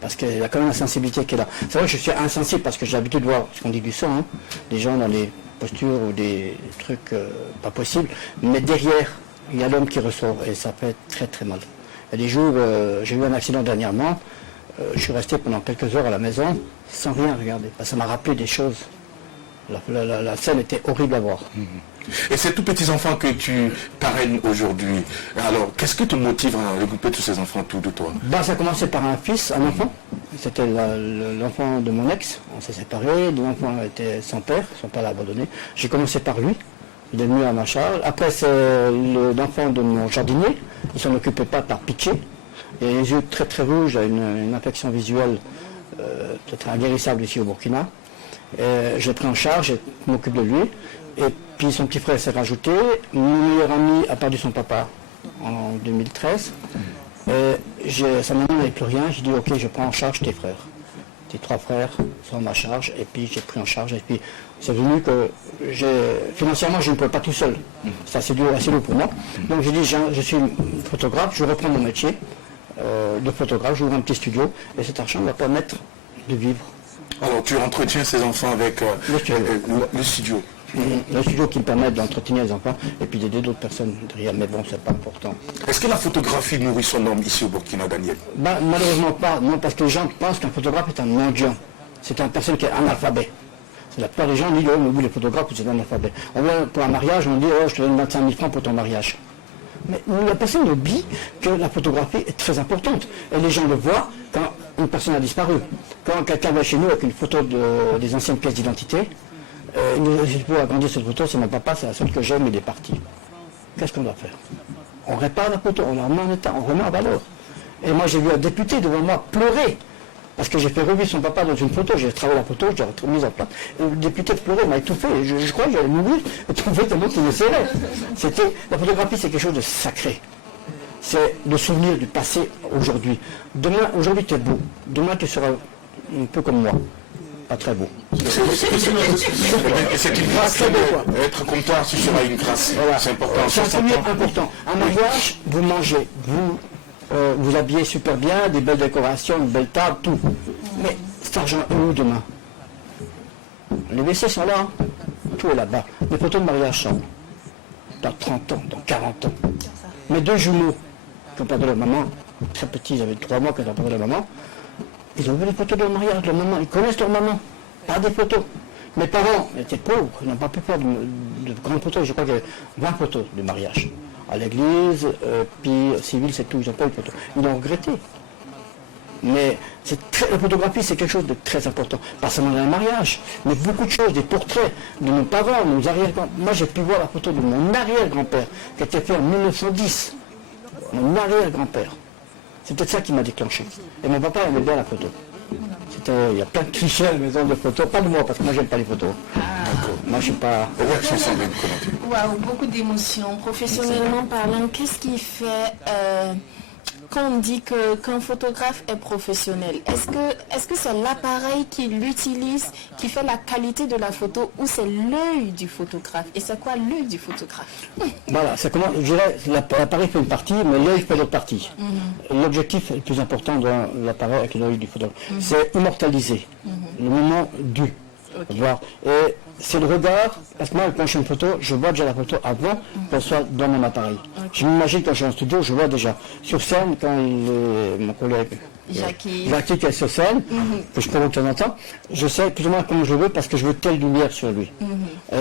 Parce qu'il y a quand même la sensibilité qui est là. C'est vrai que je suis insensible parce que j'ai l'habitude de voir ce qu'on dit du sang, hein, des gens dans des postures ou des trucs pas possibles. Mais derrière, il y a l'homme qui ressort et ça fait très très mal. Il y a des jours, j'ai eu un accident dernièrement, je suis resté pendant quelques heures à la maison sans rien regarder. Parce que ça m'a rappelé des choses. La scène était horrible à voir. Et ces tout petits enfants que tu parraines aujourd'hui, alors qu'est-ce que te motive à regrouper tous ces enfants autour de toi? Ça a commencé par un fils, un enfant. C'était l'enfant de mon ex. On s'est séparés. L'enfant était sans père. Son père l'a abandonné. J'ai commencé par lui. Il est venu à ma charge. Après, c'est l'enfant de mon jardinier. Il ne s'en occupait pas par pitié. Il a les yeux très très rouges, il a une infection visuelle peut-être inguérissable ici au Burkina. Je l'ai pris en charge, je m'occupe de lui. Et puis son petit frère s'est rajouté. Mon meilleur ami a perdu son papa en 2013. Sa maman n'avait plus rien. J'ai dit ok, je prends en charge tes frères. Tes 3 frères sont à ma charge. Et puis j'ai pris en charge. Et puis c'est venu que financièrement je ne pouvais pas tout seul. C'est assez lourd pour moi. Donc j'ai dit je suis photographe, je reprends mon métier de photographe, j'ouvre un petit studio. Et cet argent va permettre de vivre. Alors tu entretiens ces enfants avec le studio. Le studio qui me permet d'entretenir les enfants et puis d'aider d'autres personnes derrière, mais bon, c'est pas important. Est-ce que la photographie nourrit son homme ici au Burkina, Daniel? Malheureusement pas, non, parce que les gens pensent qu'un photographe est un mendiant. C'est une personne qui est analphabète. La plupart des gens disent, oh, mais oui, les photographes, c'est un analphabète. On vient pour un mariage, on dit, oh, je te donne 25 000 francs pour ton mariage. Mais la personne oublie que la photographie est très importante. Et les gens le voient quand une personne a disparu. Quand quelqu'un va chez nous avec une photo des anciennes pièces d'identité, je peux agrandir cette photo, c'est mon papa, c'est la seule que j'aime, il est parti. Qu'est-ce qu'on doit faire? On répare la photo, on la remet en état, on remet en valeur. Et moi j'ai vu un député devant moi pleurer, parce que j'ai fait revivre son papa dans une photo, j'ai travaillé la photo, je l'ai remise en place. Et le député pleurait, m'a étouffé, je crois que j'allais mourir, et trouver tellement qu'il me serrait. La photographie c'est quelque chose de sacré. C'est le souvenir du passé aujourd'hui. Aujourd'hui tu es beau, demain tu seras un peu comme moi. Pas très beau. C'est une grâce, être comme toi, ce sera une grâce. Voilà. C'est important. C'est un souvenir important. Un mariage, vous mangez, vous habillez super bien, des belles décorations, une belle table, tout. Mais cet argent est où demain? Les WC sont là, tout est là-bas. Les photos de mariage sont dans 30 ans, dans 40 ans. Mes 2 jumeaux qui ont perdu leur maman, très petits, ils avaient 3 mois qu'ils ont perdu leur maman, ils ont vu les photos de leur mariage, de leur maman, ils connaissent leur maman, pas des photos. Mes parents étaient pauvres, ils n'ont pas pu faire de grandes photos, je crois qu'il y avait 20 photos de mariage. À l'église, puis civil, c'est tout, ils n'ont pas eu de photos. Ils l'ont regretté. Mais la photographie, c'est quelque chose de très important. Pas seulement dans le mariage, mais beaucoup de choses, des portraits de nos parents, de nos arrière-grands-pères. Moi, j'ai pu voir la photo de mon arrière-grand-père, qui a été fait en 1910. Mon arrière-grand-père. C'est peut-être ça qui m'a déclenché. Et mon papa aimait bien la photo. Il y a plein de clichés à la maison de photos, pas de moi, parce que moi j'aime pas les photos. Moi je suis pas... Waouh, beaucoup d'émotions. Professionnellement parlant, qu'est-ce qui fait quand on dit qu'un photographe est professionnel? Est-ce que c'est l'appareil qu'il utilise qui fait la qualité de la photo ou c'est l'œil du photographe? Et c'est quoi l'œil du photographe? Voilà, ça commence, je dirais, l'appareil fait une partie, mais l'œil fait l'autre partie. L'objectif le plus important dans l'appareil avec l'œil du photographe, c'est immortaliser le moment dû. Voir. Et c'est le regard, parce que moi quand je fais une photo, je vois déjà la photo avant qu'elle soit dans mon appareil. Je m'imagine quand je suis en studio, je vois déjà. Sur scène, quand mon collègue Jackie qui est sur scène, que je prends de temps en temps, je sais plus ou moins comment je veux parce que je veux telle lumière sur lui.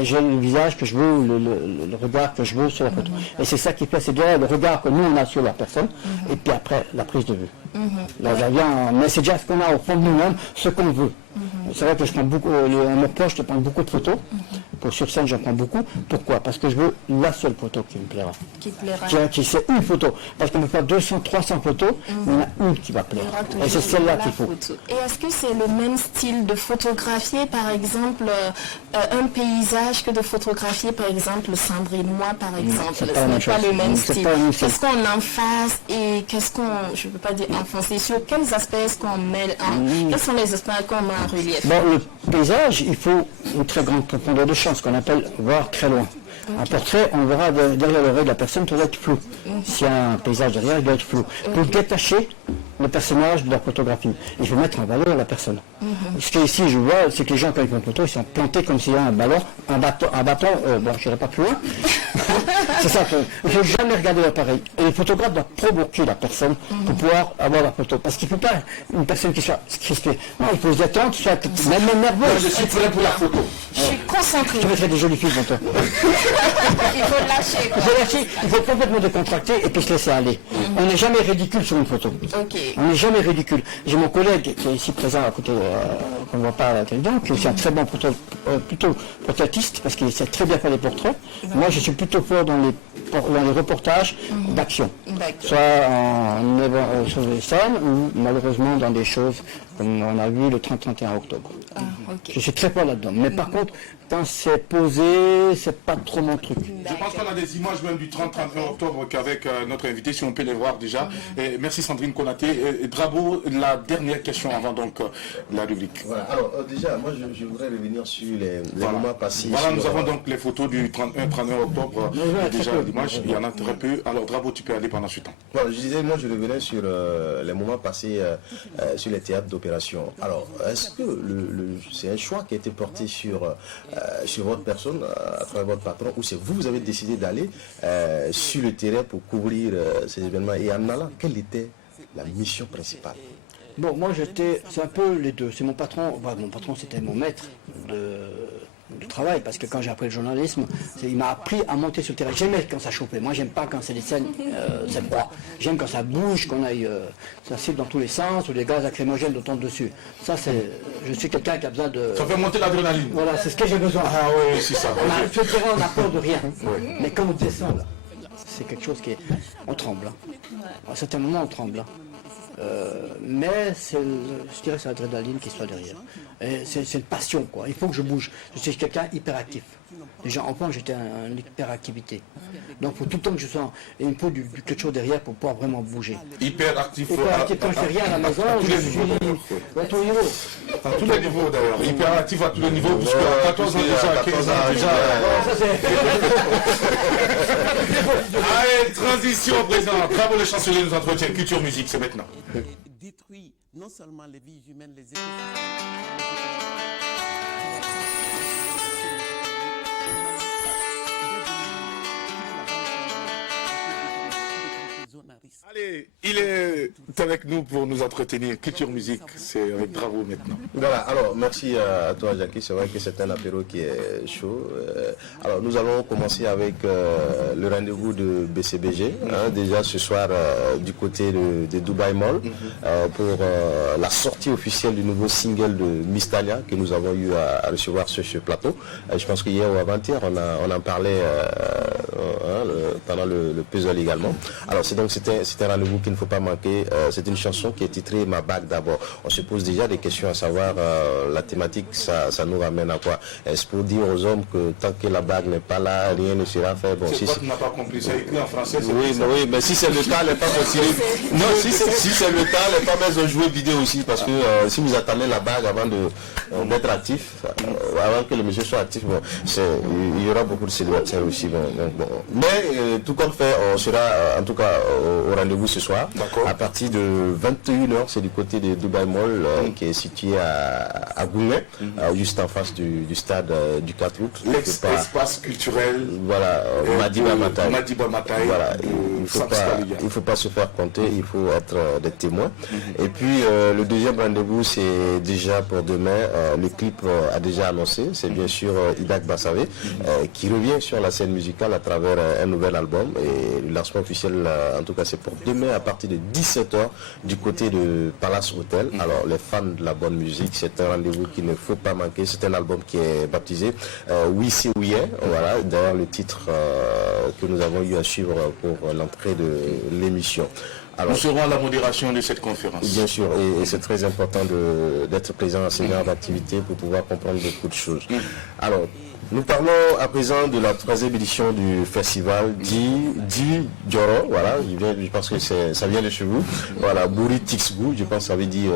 J'ai le visage que je veux, le regard que je veux sur la photo. Et c'est ça qui fait, c'est déjà le regard que nous on a sur la personne, et puis après la prise de vue. Là, mais c'est déjà ce qu'on a au fond de nous-mêmes, ce qu'on veut. C'est vrai que je prends beaucoup, en me poche, je prends beaucoup de photos. Pour sur scène, j'en prends beaucoup. Pourquoi? Parce que je veux la seule photo qui me plaira. C'est une photo. Parce qu'on peut faire 200, 300 photos, mais il y en a une qui va plaire. Et c'est celle-là qu'il faut. Et est-ce que c'est le même style de photographier, par exemple, un paysage que de photographier, par exemple, Sandrine-moi, par exemple? Ce n'est pas le même style. Qu'est-ce qu'on en face et qu'est-ce qu'on, je ne peux pas dire enfoncer, sur quels aspects est-ce qu'on met, quels sont les aspects qu'on met en relief? Bon, le paysage, il faut une très grande profondeur de champ. ce qu'on appelle voir très loin. Un portrait, on verra derrière l'oreille de la personne, tout doit être flou. S'il y a un paysage derrière, il doit être flou. Pour détacher le personnage de la photographie, il faut mettre en valeur la personne. Ce qui ici, je vois, c'est que les gens, quand ils font une photo, ils sont plantés comme s'il y a un bâton, bon, je n'irai pas plus loin. C'est ça, il ne faut jamais regarder l'appareil. Et le photographe doit provoquer la personne pour pouvoir avoir la photo. Parce qu'il ne faut pas une personne qui soit crispée. Non, il faut se détendre, qui soit même nerveuse. Je suis prêt pour la photo. Je suis concentrée. Tu mettrais des jolies filles devant toi. Il faut lâcher. Il faut lâcher, il faut complètement décontracter et puis se laisser aller. On n'est jamais ridicule sur une photo. Ok. On n'est jamais ridicule. J'ai mon collègue qui est ici présent à côté, qu'on ne voit pas à la télévision, qui est aussi un très bon plutôt portraitiste, parce qu'il sait très bien faire des portraits. Moi, je suis plutôt fort dans les reportages d'action. Soit sur les scènes, ou malheureusement dans des choses comme on a vu le 30-31 octobre. Je suis très fort là-dedans. Mais par contre, quand c'est posé, c'est pas trop mon truc. Je pense qu'on a des images même du 30-31 octobre qu'avec notre invité, si on peut les voir déjà. Et merci Sandrine Konaté. Et Drabo, la dernière question avant donc la rubrique. Voilà. Alors déjà, moi je voudrais revenir sur les moments passés. Voilà, nous avons donc les photos du 31 octobre. Déjà l'image, il y en a très peu. Alors Drabo, tu peux aller pendant ce temps. Voilà, je disais, moi je revenais sur les moments passés sur les théâtres d'opération. Alors, est-ce que c'est un choix qui a été porté sur votre personne, à travers votre patron, ou c'est vous avez décidé d'aller sur le terrain pour couvrir ces événements? Et en allant, quelle était la mission principale? Bon, moi c'est un peu les deux. C'est mon patron, c'était mon maître de travail, parce que quand j'ai appris le journalisme, il m'a appris à monter sur le terrain. J'aimais quand ça chauffait. Moi, j'aime pas quand c'est des scènes, c'est froid. J'aime quand ça bouge, qu'on aille, ça cible dans tous les sens, ou les gaz lacrymogènes tombent dessus. Ça, je suis quelqu'un qui a besoin de... Ça fait monter l'adrénaline. Voilà, c'est ce que j'ai besoin. Ah oui, c'est ça. Sur le terrain, on n'a peur de rien. Mais quand on descend, là, c'est quelque chose qui est... On tremble. À certains moments, on tremble. Mais je dirais que c'est l'adrénaline qui soit derrière. C'est une passion, quoi. Il faut que je bouge. Je suis quelqu'un hyperactif. Déjà enfant, j'étais en hyperactivité. Donc il faut tout le temps que je sens. Et il me faut quelque chose derrière pour pouvoir vraiment bouger. Hyperactif. Hyperactif quand je fais rien à la maison, je suis à tous les niveaux. À tous les niveaux d'ailleurs. Hyperactif à tous les niveaux, puisque à 14 ans déjà, 15 ans déjà. Allez, transition au présent. Bravo le chancelier nous entretient. Culture musique, c'est maintenant. Détruit non seulement les vies humaines, les Allez, il est avec nous pour nous entretenir. Culture musique, c'est avec Bravo maintenant. Voilà, alors merci à toi Jackie, c'est vrai que c'est un apéro qui est chaud. Alors nous allons commencer avec le rendez-vous de BCBG, déjà ce soir du côté de Dubai Mall, pour la sortie officielle du nouveau single de Mystalia que nous avons eu à recevoir sur ce plateau. Je pense qu'hier ou avant-hier, on en parlait pendant le puzzle également. Alors c'est un rendez-vous qu'il ne faut pas manquer. C'est une chanson qui est titrée Ma bague d'abord. On se pose déjà des questions à savoir la thématique, ça nous ramène à quoi? Est-ce pour dire aux hommes que tant que la bague n'est pas là, rien ne sera fait? Bon, si tu n'as pas compris, c'est écrit en français. Oui, mais si c'est le cas, les femmes aussi. Non, si c'est le cas, les femmes ont joué vidéo aussi, parce que si vous attendez la bague avant d'être actif, avant que le monsieur soit actif, bon, il y aura beaucoup de célibataires aussi. Bon. Mais tout compte fait, on sera en tout cas au rendez-vous ce soir. À partir de 21h, c'est du côté de Dubai Mall, qui est situé à Goumet, juste en face du stade du 4 août. L'espace culturel. Voilà, Madiba Mataï. Voilà, il ne faut pas se faire compter, il faut être des témoins. Et puis le deuxième rendez-vous, c'est déjà pour demain. Le clip a déjà annoncé, c'est bien sûr Idak Bassavé, qui revient sur la scène musicale à travers un nouvel album. Et le lancement officiel, en tout cas, c'est pour demain à partir de 17h du côté de Palace Hotel. Alors les fans de la bonne musique, c'est un rendez-vous qu'il ne faut pas manquer. C'est un album qui est baptisé Oui c'est oui est. Voilà, d'ailleurs le titre que nous avons eu à suivre pour l'entrée de l'émission. Alors, nous serons à la modération de cette conférence. Bien sûr, et c'est très important d'être présent à ce genre d'activité pour pouvoir comprendre beaucoup de choses. Alors, nous parlons à présent de la 3e édition du festival Di Dioro. Voilà, je pense que ça vient de chez vous. Voilà, Bouri Tixgou, je pense que ça veut dire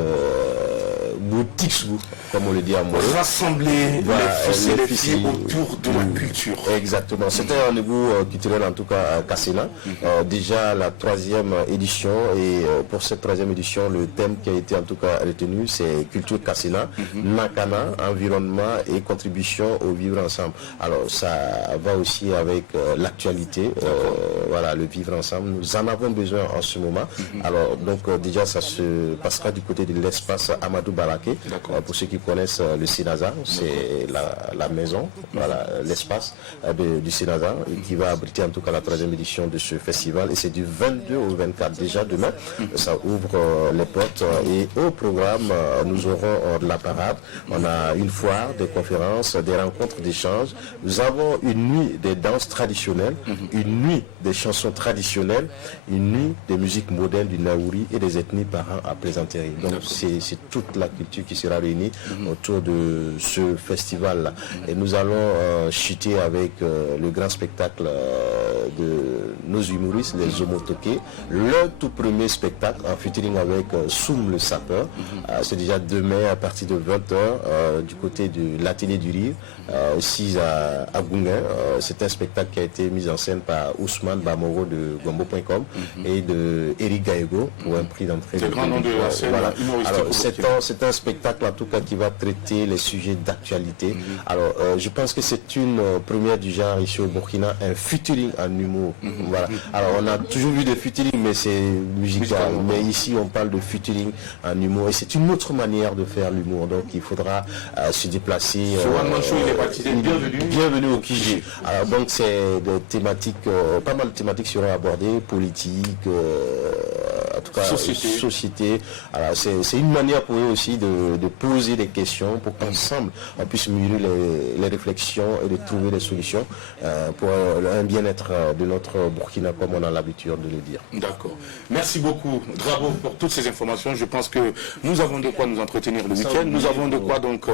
boutique, comme on le dit à moi. Rassembler Voilà, les fils et les les fils filles et- autour de la culture. Exactement. C'était un rendez-vous culturel, en tout cas à Kassena. Déjà la 3e édition. Et pour cette 3e édition, le thème qui a été en tout cas retenu, c'est culture Kassena, Nakana, environnement et contribution au vivre ensemble. Alors ça va aussi avec l'actualité, voilà, le vivre ensemble. Nous en avons besoin en ce moment. Alors donc déjà ça se passera du côté de l'espace Amadou Balaké. Pour ceux qui connaissent le Sinaza, c'est la maison, voilà, l'espace du Sinaza, qui va abriter en tout cas la 3e édition de ce festival. Et c'est du 22 au 24 déjà demain. Ça ouvre les portes et au programme nous aurons de la parade. On a une foire, des conférences, des rencontres d'échanges. Nous avons une nuit des danses traditionnelles, une nuit des chansons traditionnelles, une nuit des musiques modernes du Naouri et des ethnies parents à plaisanterie. Donc c'est toute la culture qui sera réunie autour de ce festival-là. Et nous allons chuter avec le grand spectacle de nos humoristes, les Omotoké, leur tout premier spectacle en featuring avec Soum le sapeur. C'est déjà demain à partir de 20h du côté de l'atelier du rire, 6 à Gounin. C'est un spectacle qui a été mis en scène par Ousmane Bamoro de Gombo.com et de Eric Gaego pour un prix d'entrée. C'est le grand nom de la scène humoristique. Alors c'est un spectacle en tout cas qui va traiter les sujets d'actualité. Alors je pense que c'est une première du genre ici au Burkina, un featuring en humour. Voilà. Alors on a toujours vu des featuring mais c'est musical. Mais ici on parle de featuring en humour et c'est une autre manière de faire l'humour. Donc il faudra se déplacer. Il est baptisé Bienvenue au Kiji. Alors donc c'est des thématiques, pas mal de thématiques seront abordées, politique, en tout cas société. Alors c'est une manière pour eux aussi de poser des questions pour qu'ensemble on puisse mûrir les réflexions et de trouver des solutions pour un bien-être de notre Burkina comme on a l'habitude de le dire. D'accord. Merci beaucoup, Drabo, pour toutes ces informations. Je pense que nous avons de quoi nous entretenir le week-end. Nous avons de quoi donc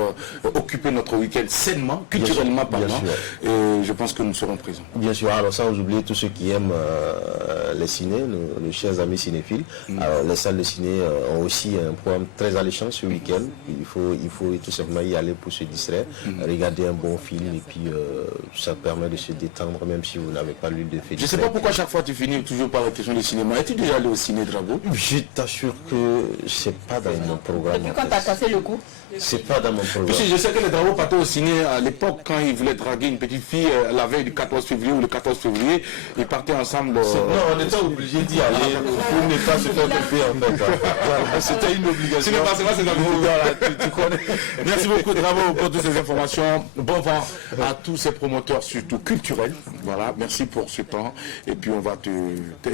occuper notre week-end sainement, culturellement parlant. Et je pense que nous serons présents. Bien sûr. Alors sans oublier tous ceux qui aiment les ciné, nos chers amis cinéphiles. Alors les salles de ciné ont aussi un programme très alléchant ce week-end. Il faut tout simplement y aller pour se distraire, regarder un bon film et puis ça permet de se détendre même si vous n'avez pas l'huile de feu. Je ne sais pas pourquoi chaque fois tu finis toujours par la question du cinéma. Es-tu déjà allé au ciné, Drabo? Je t'assure que c'est pas dans mon programme. Depuis quand t'as cassé le cou? C'est pas dans mon programme. Parce que je sais que les Drabo partaient au ciné à l'époque quand ils voulaient draguer une petite fille la veille du 14 février ou le 14 février. Ils partaient ensemble. Non, on était obligé d'y aller pour ne pas se faire couper en fait. Voilà, c'était une obligation. Tu connais. Merci beaucoup, Drabo, pour toutes ces informations. Bon vent à tous ces promoteurs, surtout culturels. Voilà, merci pour ce temps. Et puis on va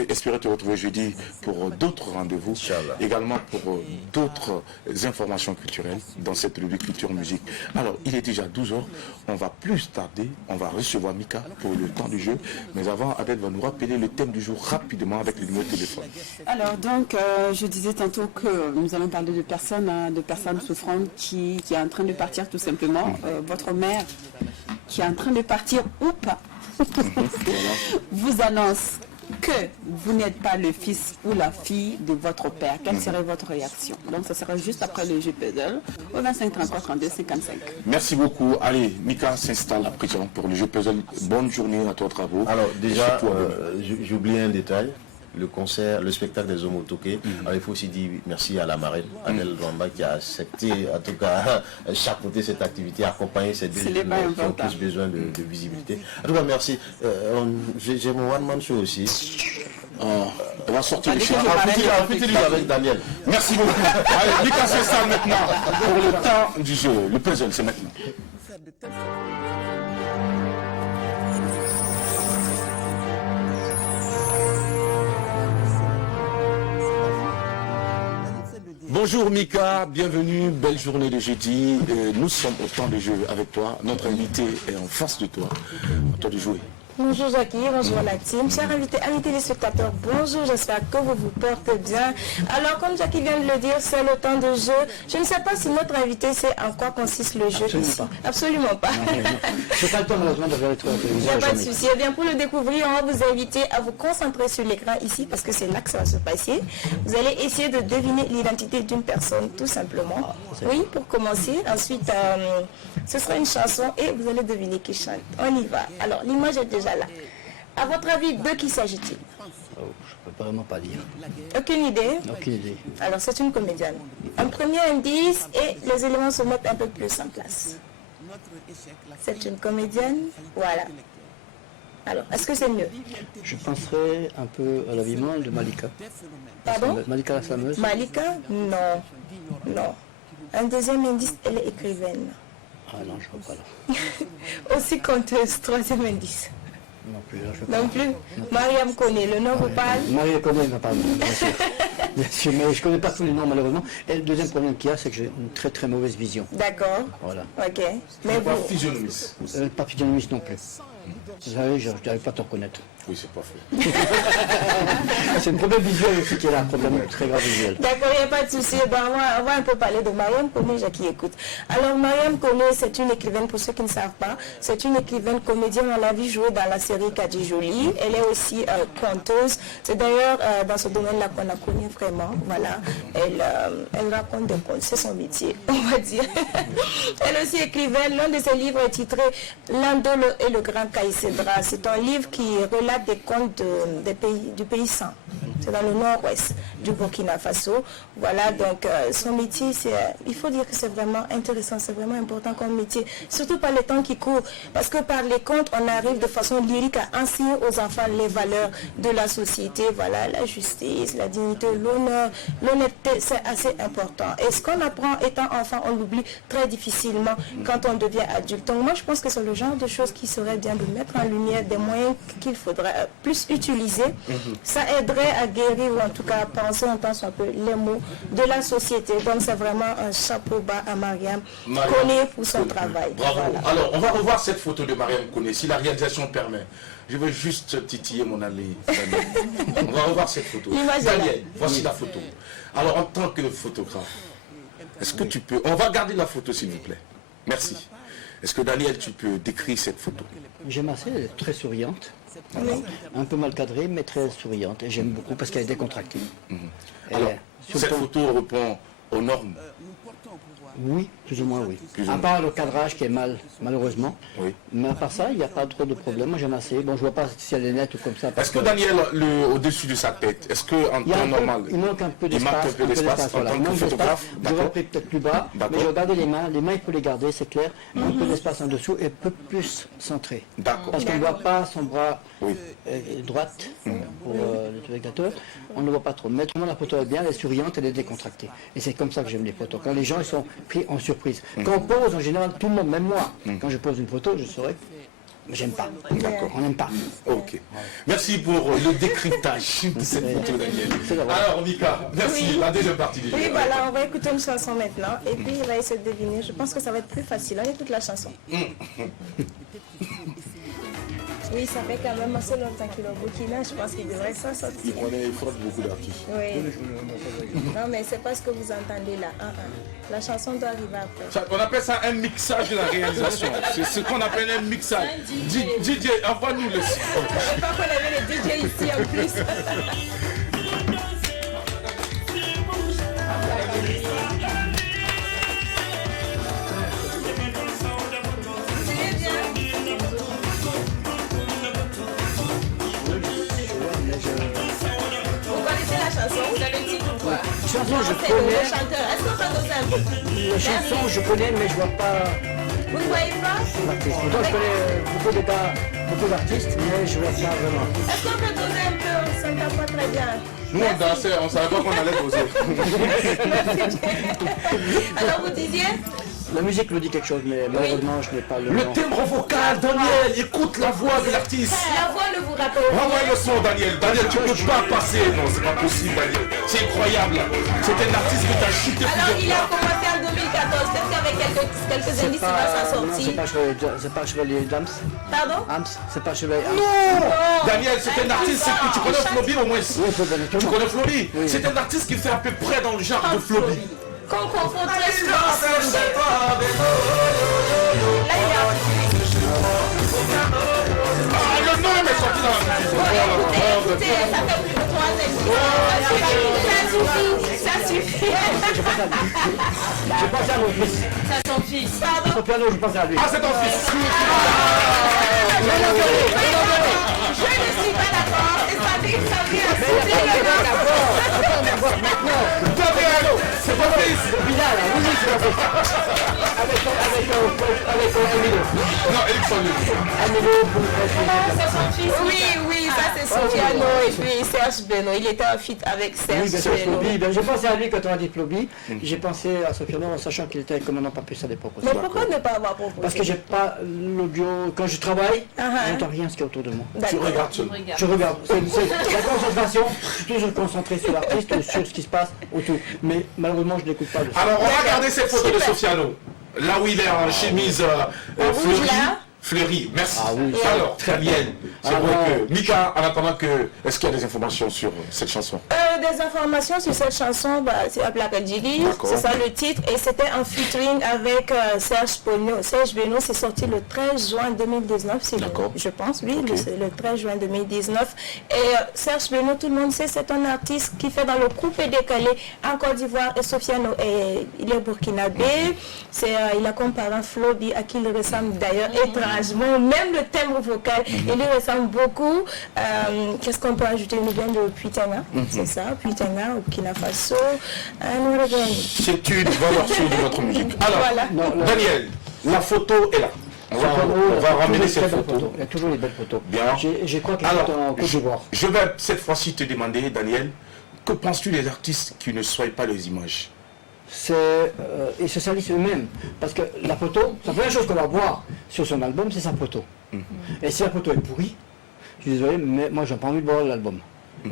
espérer te retrouver jeudi pour d'autres rendez-vous. Également pour d'autres informations culturelles dans cette rubrique Culture Musique. Alors, il est déjà 12h. On va plus tarder. On va recevoir Mika pour le temps du jeu. Mais avant, Adèle va nous rappeler le thème du jour rapidement avec le numéro de téléphone. Alors donc, je disais tantôt que nous allons parler de personnes souffrantes qui est en train de partir tout simplement. Votre mère qui est en train de partir ou pas vous annonce que vous n'êtes pas le fils ou la fille de votre père. Quelle serait votre réaction? Donc ça sera juste après le jeu puzzle au 25 33 32 55. Merci beaucoup. Allez, Mika s'installe à présent pour le jeu puzzle. Bonne journée à toi, Travaux. Alors déjà, j'ai oublié un détail. Le concert, le spectacle des Omotoké. Alors il faut aussi dire merci à la marraine, Adèle Rwamba, qui a accepté, en tout cas, chapeauter cette activité, accompagner ces deux jeunes qui ont plus besoin de visibilité. En tout cas, merci. J'ai mon one-man show aussi. On va sortir le choix. Avec Daniel. Merci beaucoup. Allez, Mika s'installe maintenant pour le temps du jeu. Le puzzle, c'est maintenant. Bonjour Mika, bienvenue, belle journée de jeudi. Nous sommes au temps de jeu avec toi. Notre invité est en face de toi. À toi de jouer. Bonjour Jackie, bonjour la team. Chers invités, amis téléspectateurs, bonjour, j'espère que vous vous portez bien. Alors comme Jackie vient de le dire, c'est le temps de jeu. Je ne sais pas si notre invité sait en quoi consiste le jeu. Absolument ici. pas. Absolument pas. Je n'ai pas le temps malheureusement de regarder trop la Il télévision. n'y a pas de jamais. souci. Eh bien, pour le découvrir, on va vous inviter à vous concentrer sur l'écran ici parce que c'est là que ça va se passer. Vous allez essayer de deviner l'identité d'une personne, tout simplement. Oui, pour commencer. Ensuite, ce sera une chanson et vous allez deviner qui chante. On y va. Alors, l'image est déjà là. À votre avis, de qui s'agit-il? Oh, je ne peux vraiment pas dire. Aucune idée? Aucune idée. Alors, c'est une comédienne. Un premier indice et les éléments se mettent un peu plus en place. C'est une comédienne. Voilà. Alors, est-ce que c'est mieux? Je penserais un peu à la vivement de Malika. Pardon? Malika la fameuse. Malika? Non. Non. Un deuxième indice, elle est écrivaine. Ah non, je ne vois pas là. Aussi conteuse, troisième indice. Non plus, là, je peux pas. Non plus. Mariam connaît, le nom vous parle? Marie le connaît, ma pardon, bien sûr. Bien sûr, mais je ne connais pas tous les noms malheureusement. Et le deuxième problème qu'il y a, c'est que j'ai une très très mauvaise vision. D'accord. Voilà. Ok. Mais Pas vous, physionomiste. Pas physionomiste non plus. Vous savez, je n'arrive pas à te reconnaître. Oui, c'est pas fait. C'est un problème visuel aussi qui est là, un problème très grave visuel. d'accord, il n'y a pas de souci. Ben, on va un peu parler de Mariam Koné, Jackie écoute. Alors, Mariam Koné, c'est une écrivaine, pour ceux qui ne savent pas, c'est une écrivaine comédienne. On l'a vu jouer dans la série Kadi Jolie. Elle est aussi conteuse. C'est d'ailleurs dans ce domaine-là qu'on la connaît vraiment. Voilà. Elle raconte des contes, c'est son métier, on va dire. Elle est aussi écrivaine. L'un de ses livres est titré L'Indolo et le Grand Caïcédra. C'est un livre qui relate des contes du pays saint. C'est dans le nord-ouest du Burkina Faso. Voilà, donc son métier, il faut dire que c'est vraiment intéressant, c'est vraiment important comme métier, surtout par les temps qui courent, parce que par les contes, on arrive de façon lyrique à enseigner aux enfants les valeurs de la société, voilà, la justice, la dignité, l'honneur, l'honnêteté, c'est assez important. Et ce qu'on apprend étant enfant, on l'oublie très difficilement quand on devient adulte. Donc moi, je pense que c'est le genre de choses qui serait bien de mettre en lumière, des moyens qu'il faudrait plus utiliser. Ça aiderait à guérir, ou en tout cas à penser en tant soit peu les mots de la société. Donc c'est vraiment un chapeau bas à Mariam Koné pour son travail. Bravo. Voilà. Alors, on va revoir cette photo de Mariam Koné, si la réalisation permet. Je veux juste titiller mon allée. On va revoir cette photo. L'image est là. Daniel, voici la photo. Alors, en tant que photographe, est-ce que tu peux... On va garder la photo, s'il vous plaît. Merci. Est-ce que, Daniel, tu peux décrire cette photo? J'aime assez, elle est très souriante. Un peu mal cadrée, mais très souriante. Et j'aime beaucoup parce qu'elle est décontractée. Alors, sur cette le plan- photo répond aux normes. Oui, plus ou moins oui. Plus ou À moins. part le cadrage qui est mal, malheureusement. Oui. Mais à part ça, il n'y a pas trop de problème. Moi j'aime assez. Bon, je vois pas si elle est nette ou comme ça. parce Est-ce que Daniel, au-dessus de sa tête, est-ce qu'en il y a temps un peu- normal, il manque un peu il manque d'espace. un peu d'espace en voilà. tant Il que manque d'espace. photographe? J'aurais D'accord. pris peut-être plus bas, D'accord. mais je regardais les mains. Les mains, il faut les garder, c'est clair. Un peu d'espace en dessous et un peu plus centré. D'accord. Parce qu'on ne voit pas son bras Oui. droite pour le spectateur. On ne le voit pas trop. Mais autrement, la photo est bien, elle est souriante, elle est décontractée. Et c'est comme ça que j'aime les photos. Quand les gens ils sont pris en surprise. Quand on pose, en général, tout le monde, même moi, quand je pose une photo, je saurais que j'aime pas. D'accord. On n'aime pas. Ok. Merci pour le décryptage de cette photo, Daniel. C'est la vraie. Alors, Mika, merci. Oui. La deuxième partie du Oui, jeu. voilà, on va écouter une chanson maintenant et puis il va essayer de deviner. Je pense que ça va être plus facile. On écoute la chanson. Oui, ça fait quand même assez longtemps qu'il est au Burkina. Je pense qu'il devrait s'en sortir. Il frotte beaucoup d'artistes. Oui. Non, mais c'est pas ce que vous entendez là. La chanson doit arriver après. On appelle ça un mixage de la réalisation. C'est ce qu'on appelle un mixage. DJ, envoie-nous le son. Je sais pas qu'on avait les DJ ici en plus. Vous connaissez la chanson? Vous avez dit pourquoi? Chanson, je C'est le connais. chanteur. Est-ce qu'on peut danser un peu? La chanson, je connais, mais je vois pas Vous ne voyez pas? l'artiste. Pourtant, je connais beaucoup d'artistes, mais je vois pas vraiment. Est-ce qu'on peut danser un peu? On s'entend pas très bien. Nous, on dansait, on ne savait pas qu'on allait poser. Alors vous disiez? La musique me dit quelque chose, mais malheureusement, je n'ai pas le Le nom. timbre vocal, Daniel, écoute la voix de l'artiste. La voix ne vous rappelle Renvoie rien. le son, Daniel. Daniel, tu ne peux pas passer. Non, c'est pas possible, Daniel. C'est incroyable. C'est un artiste que tu as chuté Alors il plusieurs a fois. commencé en 2014. Peut-être qu'avec quelques indices, il va s'en Non, sortir. c'est pas Chevalier Dams. Pardon? Hams, c'est pas Chevalier. Daniel, c'est un artiste, tu connais Floby au moins. Oui, faut bien Tu connais Floby? C'est un artiste qui fait à peu près dans le genre de Floby. Qu'on confond très souvent à Floby. Là, il est Ah, le nom est sorti dans la musique. écoutez, ça fait plus de 3 ans. Ça suffit. Je pense à mon fils. C'est son fils. Pardon? Au piano, je pense à lui. Ah, c'est ton fils. Je ne suis pas d'accord. Et ça vient Daniel, c'est ton fils. Bilal, oui, c'est mon fils. Avec Emilio. Non, Erickson. Emilio, C'est son fils. Oui, ça c'est Sofiano et puis Serge Beno. Il était en feat avec oui, bien Serge sûr, Beno. Floby. Ben, j'ai pensé à lui quand on a dit Floby. J'ai pensé à Sofiano en sachant qu'il était commandant pas plus à l'époque aussi. Mais pourquoi ne pas avoir proposé? Parce que j'ai pas l'audio. Quand je travaille, Uh-huh. j'entends rien ce qui est autour de moi. Tu D'accord. regardes seulement. Je regarde. C'est la concentration. Je suis toujours concentré sur l'artiste ou sur ce qui se passe autour. Mais malheureusement, je n'écoute pas de ça. Alors, on va regarder cette photo de Sofiano. Là où il est en chemise fleurie. là. Fleurie, merci. Ah oui. Alors, très bien. C'est Alors, vrai que... Mika, en attendant que... Est-ce qu'il y a des informations sur cette chanson? Des informations sur cette chanson, c'est à Plakadjili, D'accord. c'est ça le titre, et c'était en featuring avec Serge Beno. Serge Beno, c'est sorti le 13 juin 2019, D'accord. je pense, oui, Ok. c'est le 13 juin 2019. Et Serge Beno, tout le monde sait, c'est un artiste qui fait dans le coupé décalé en Côte d'Ivoire, et Sofiano, il est burkinabé, il a comme parent Floby, à qui il ressemble d'ailleurs étrangement, même le timbre vocal, il lui ressemble beaucoup. Qu'est-ce qu'on peut ajouter? Il vient de Puitanga, c'est ça, Puitanga, au Burkina Faso. Nous regagnons. C'est une valeur sûre de notre musique. Alors, Voilà. Daniel, la photo est là. On va ramener cette photo. Il y a toujours les belles photos. Bien. Je crois qu'il Alors, est en Côte d'Ivoire. je vais cette fois-ci te demander, Daniel, que penses-tu des artistes qui ne soient pas les images? Ils se salissent eux-mêmes. Parce que la photo, la première chose qu'on va voir sur son album, c'est sa photo. Et si la photo est pourrie, je suis désolé, mais moi j'ai pas envie de voir l'album.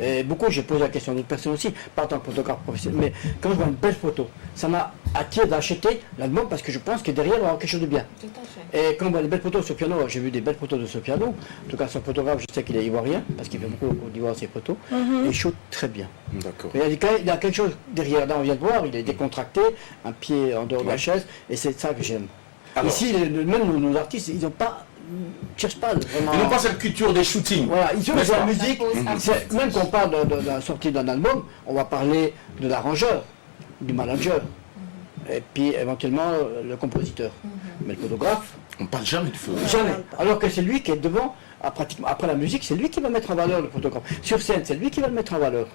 Et beaucoup, j'ai posé la question à d'autres personnes aussi, pas en tant que photographe professionnel, mais quand je vois une belle photo, ça m'a attiré d'acheter l'album parce que je pense que derrière, il va y avoir quelque chose de bien. Tout à fait. Et quand on voit des belles photos sur piano, j'ai vu des belles photos de Sofiano. En tout cas, son photographe, je sais qu'il est ivoirien, parce qu'il fait beaucoup d'ivoire ses photos. Et il shoot très bien. D'accord. Mais il y a quelque chose derrière. Là, on vient de voir, il est décontracté, un pied en dehors de la chaise, et c'est ça que j'aime. Alors. Ici, même nos artistes, ils n'ont pas. Ils cherchent pas vraiment. Ils n'ont pas cette culture des shootings. Voilà, ils sont N'est-ce sur la pas? musique. Même quand on parle de la sortie d'un album, on va parler de l'arrangeur, du manager, et puis éventuellement le compositeur. Mais le photographe, On ne parle jamais de feu. jamais. Alors que c'est lui qui est devant, pratiquement après la musique, c'est lui qui va mettre en valeur le photographe. Sur scène, c'est lui qui va le mettre en valeur.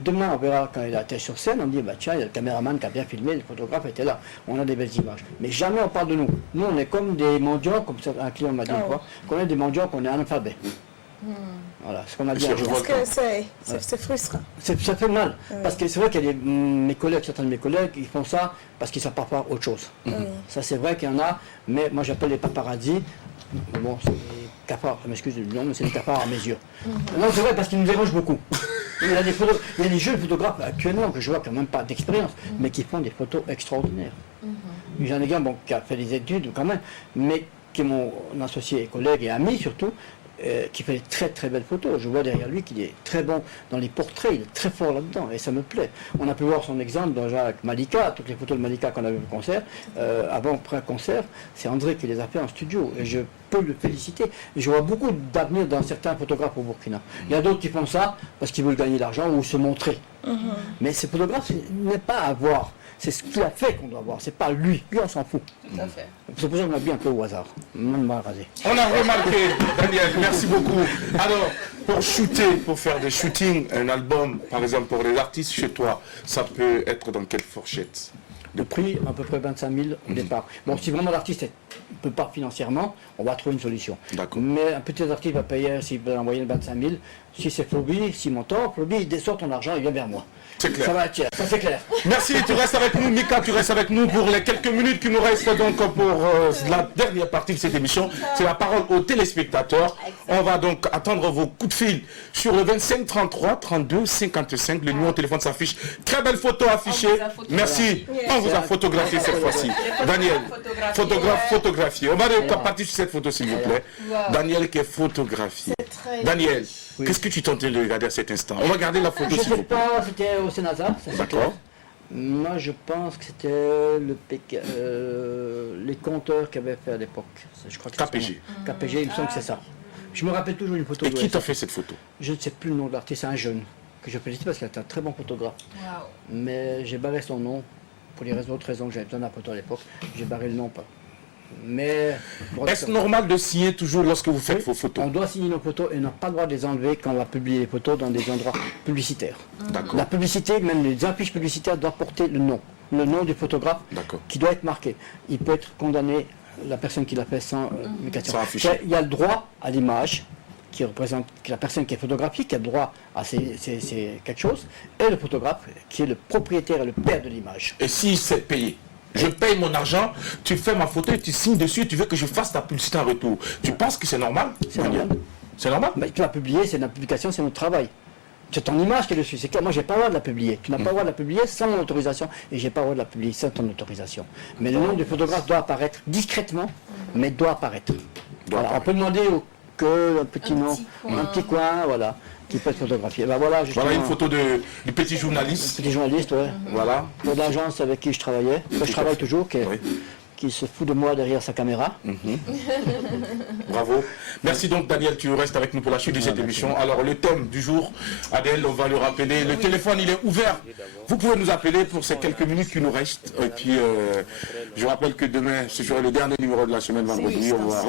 Demain, on verra quand il a été sur scène, on dit, bah tiens, il y a le caméraman qui a bien filmé, le photographe était là. On a des belles images. Mais jamais on parle de nous. Nous, on est comme des mendiants, comme un client m'a dit une fois, qu'on est des mendiants, qu'on est analphabètes. Voilà, ce qu'on a dit. Je un jour. vois Parce que c'est frustrant. Ça fait mal, parce que c'est vrai qu'il y a mes collègues, certains de mes collègues, ils font ça parce qu'ils ne savent pas faire autre chose. Ça c'est vrai qu'il y en a, mais moi j'appelle les paparazzi, bon c'est des cafards, je m'excuse du nom, mais c'est des cafards à mes yeux. Non c'est vrai parce qu'ils nous dérangent beaucoup. Il y a des jeunes photographes actuellement que je vois qui n'ont même pas d'expérience, mais qui font des photos extraordinaires. J'en ai un bon, qui a fait des études quand même, mais qui est mon associé, collègue et ami surtout, qui fait des très très belles photos. Je vois derrière lui qu'il est très bon dans les portraits, il est très fort là-dedans et ça me plaît. On a pu voir son exemple dans Jacques Malika, toutes les photos de Malika qu'on a vues au concert, avant, après concert, c'est André qui les a fait en studio et je peux le féliciter. Et je vois beaucoup d'avenir dans certains photographes au Burkina. Il y a d'autres qui font ça parce qu'ils veulent gagner de l'argent ou se montrer. Mais ces photographes, n'est pas à voir. C'est ce qu'il a fait qu'on doit voir, c'est pas lui. Lui, on s'en fout. Tout à fait. C'est pour ça qu'on a bien un peu au hasard. Même moi, rasé. On a remarqué, Daniel, merci beaucoup. Alors, pour shooter, pour faire des shootings, un album, par exemple pour les artistes chez toi, ça peut être dans quelle fourchette? Le prix, à peu près 25 000 au départ. Bon, si vraiment l'artiste ne peut pas financièrement, on va trouver une solution. D'accord. Mais un petit artiste va payer, s'il veut en moyenne 25 000, si c'est Floby, si mon temps, Floby, il sort ton argent, il vient vers moi. C'est clair. Ça va être cher, ça c'est clair. Merci, tu restes avec nous, Mika, tu restes avec nous pour les quelques minutes qui nous restent donc pour la dernière partie de cette émission. C'est la parole aux téléspectateurs. On va donc attendre vos coups de fil sur le 25 33 32 55. Le numéro de téléphone s'affiche. Très belle photo affichée. Merci. On vous a photographié cette fois-ci. Daniel, photographié. On va partir sur cette photo s'il vous plaît. Daniel qui est photographié. Daniel, qu'est-ce que tu es en train de regarder à cet instant? On va garder la photo Je s'il vous sais plaît. pas, c'était au Sénazar, ça c'est D'accord. clair. Moi je pense que c'était les compteurs qui avaient fait à l'époque. Je crois que c'est KPG. ça. KPG, il me semble que c'est ça. Je me rappelle toujours une photo. Et de qui t'a fait cette photo? Je ne sais plus le nom de l'artiste, c'est un jeune que je félicite parce qu'il est un très bon photographe. Mais j'ai barré son nom pour les autres raisons que j'avais besoin d'un photo à l'époque. J'ai barré le nom pas. Mais Est-ce normal de signer toujours lorsque vous faites vos photos? on doit signer nos photos et on n'a pas le droit de les enlever quand on va publier les photos dans des endroits publicitaires. D'accord. La publicité, même les affiches publicitaires, doivent porter le nom du photographe D'accord. qui doit être marqué. Il peut être condamné, la personne qui l'a fait sans publication. Sans afficher. Il y a le droit à l'image qui représente la personne qui est photographiée, qui a le droit à quelque chose, et le photographe qui est le propriétaire et le père de l'image. Et si c'est payé? Je paye mon argent, tu fais ma photo et tu signes dessus, tu veux que je fasse ta publicité en retour. Tu penses que c'est normal? C'est normal. C'est normal? Mais tu l'as publié, c'est la publication, c'est notre travail. C'est ton image qui est dessus. C'est que moi, j'ai pas le droit de la publier. Tu n'as pas le droit de la publier sans mon autorisation et j'ai pas le droit de la publier sans ton autorisation. Mais le nom du photographe doit apparaître discrètement, mais doit apparaître. Voilà, on peut demander que un petit nom, un petit coin, voilà, qui peut être photographié. Ben voilà, Voilà une photo du petit journaliste. petit journaliste, ouais. Voilà. Pour l'agence avec qui je travaillais, que je travaille toujours, qui se fout de moi derrière sa caméra. Bravo. Merci donc Daniel, tu restes avec nous pour la suite de cette émission. Alors le thème du jour, Adèle, on va le rappeler. Le téléphone il est ouvert. Vous pouvez nous appeler pour ces quelques minutes qui nous restent. Et puis je rappelle que demain, ce sera le dernier numéro de la semaine vendredi. On va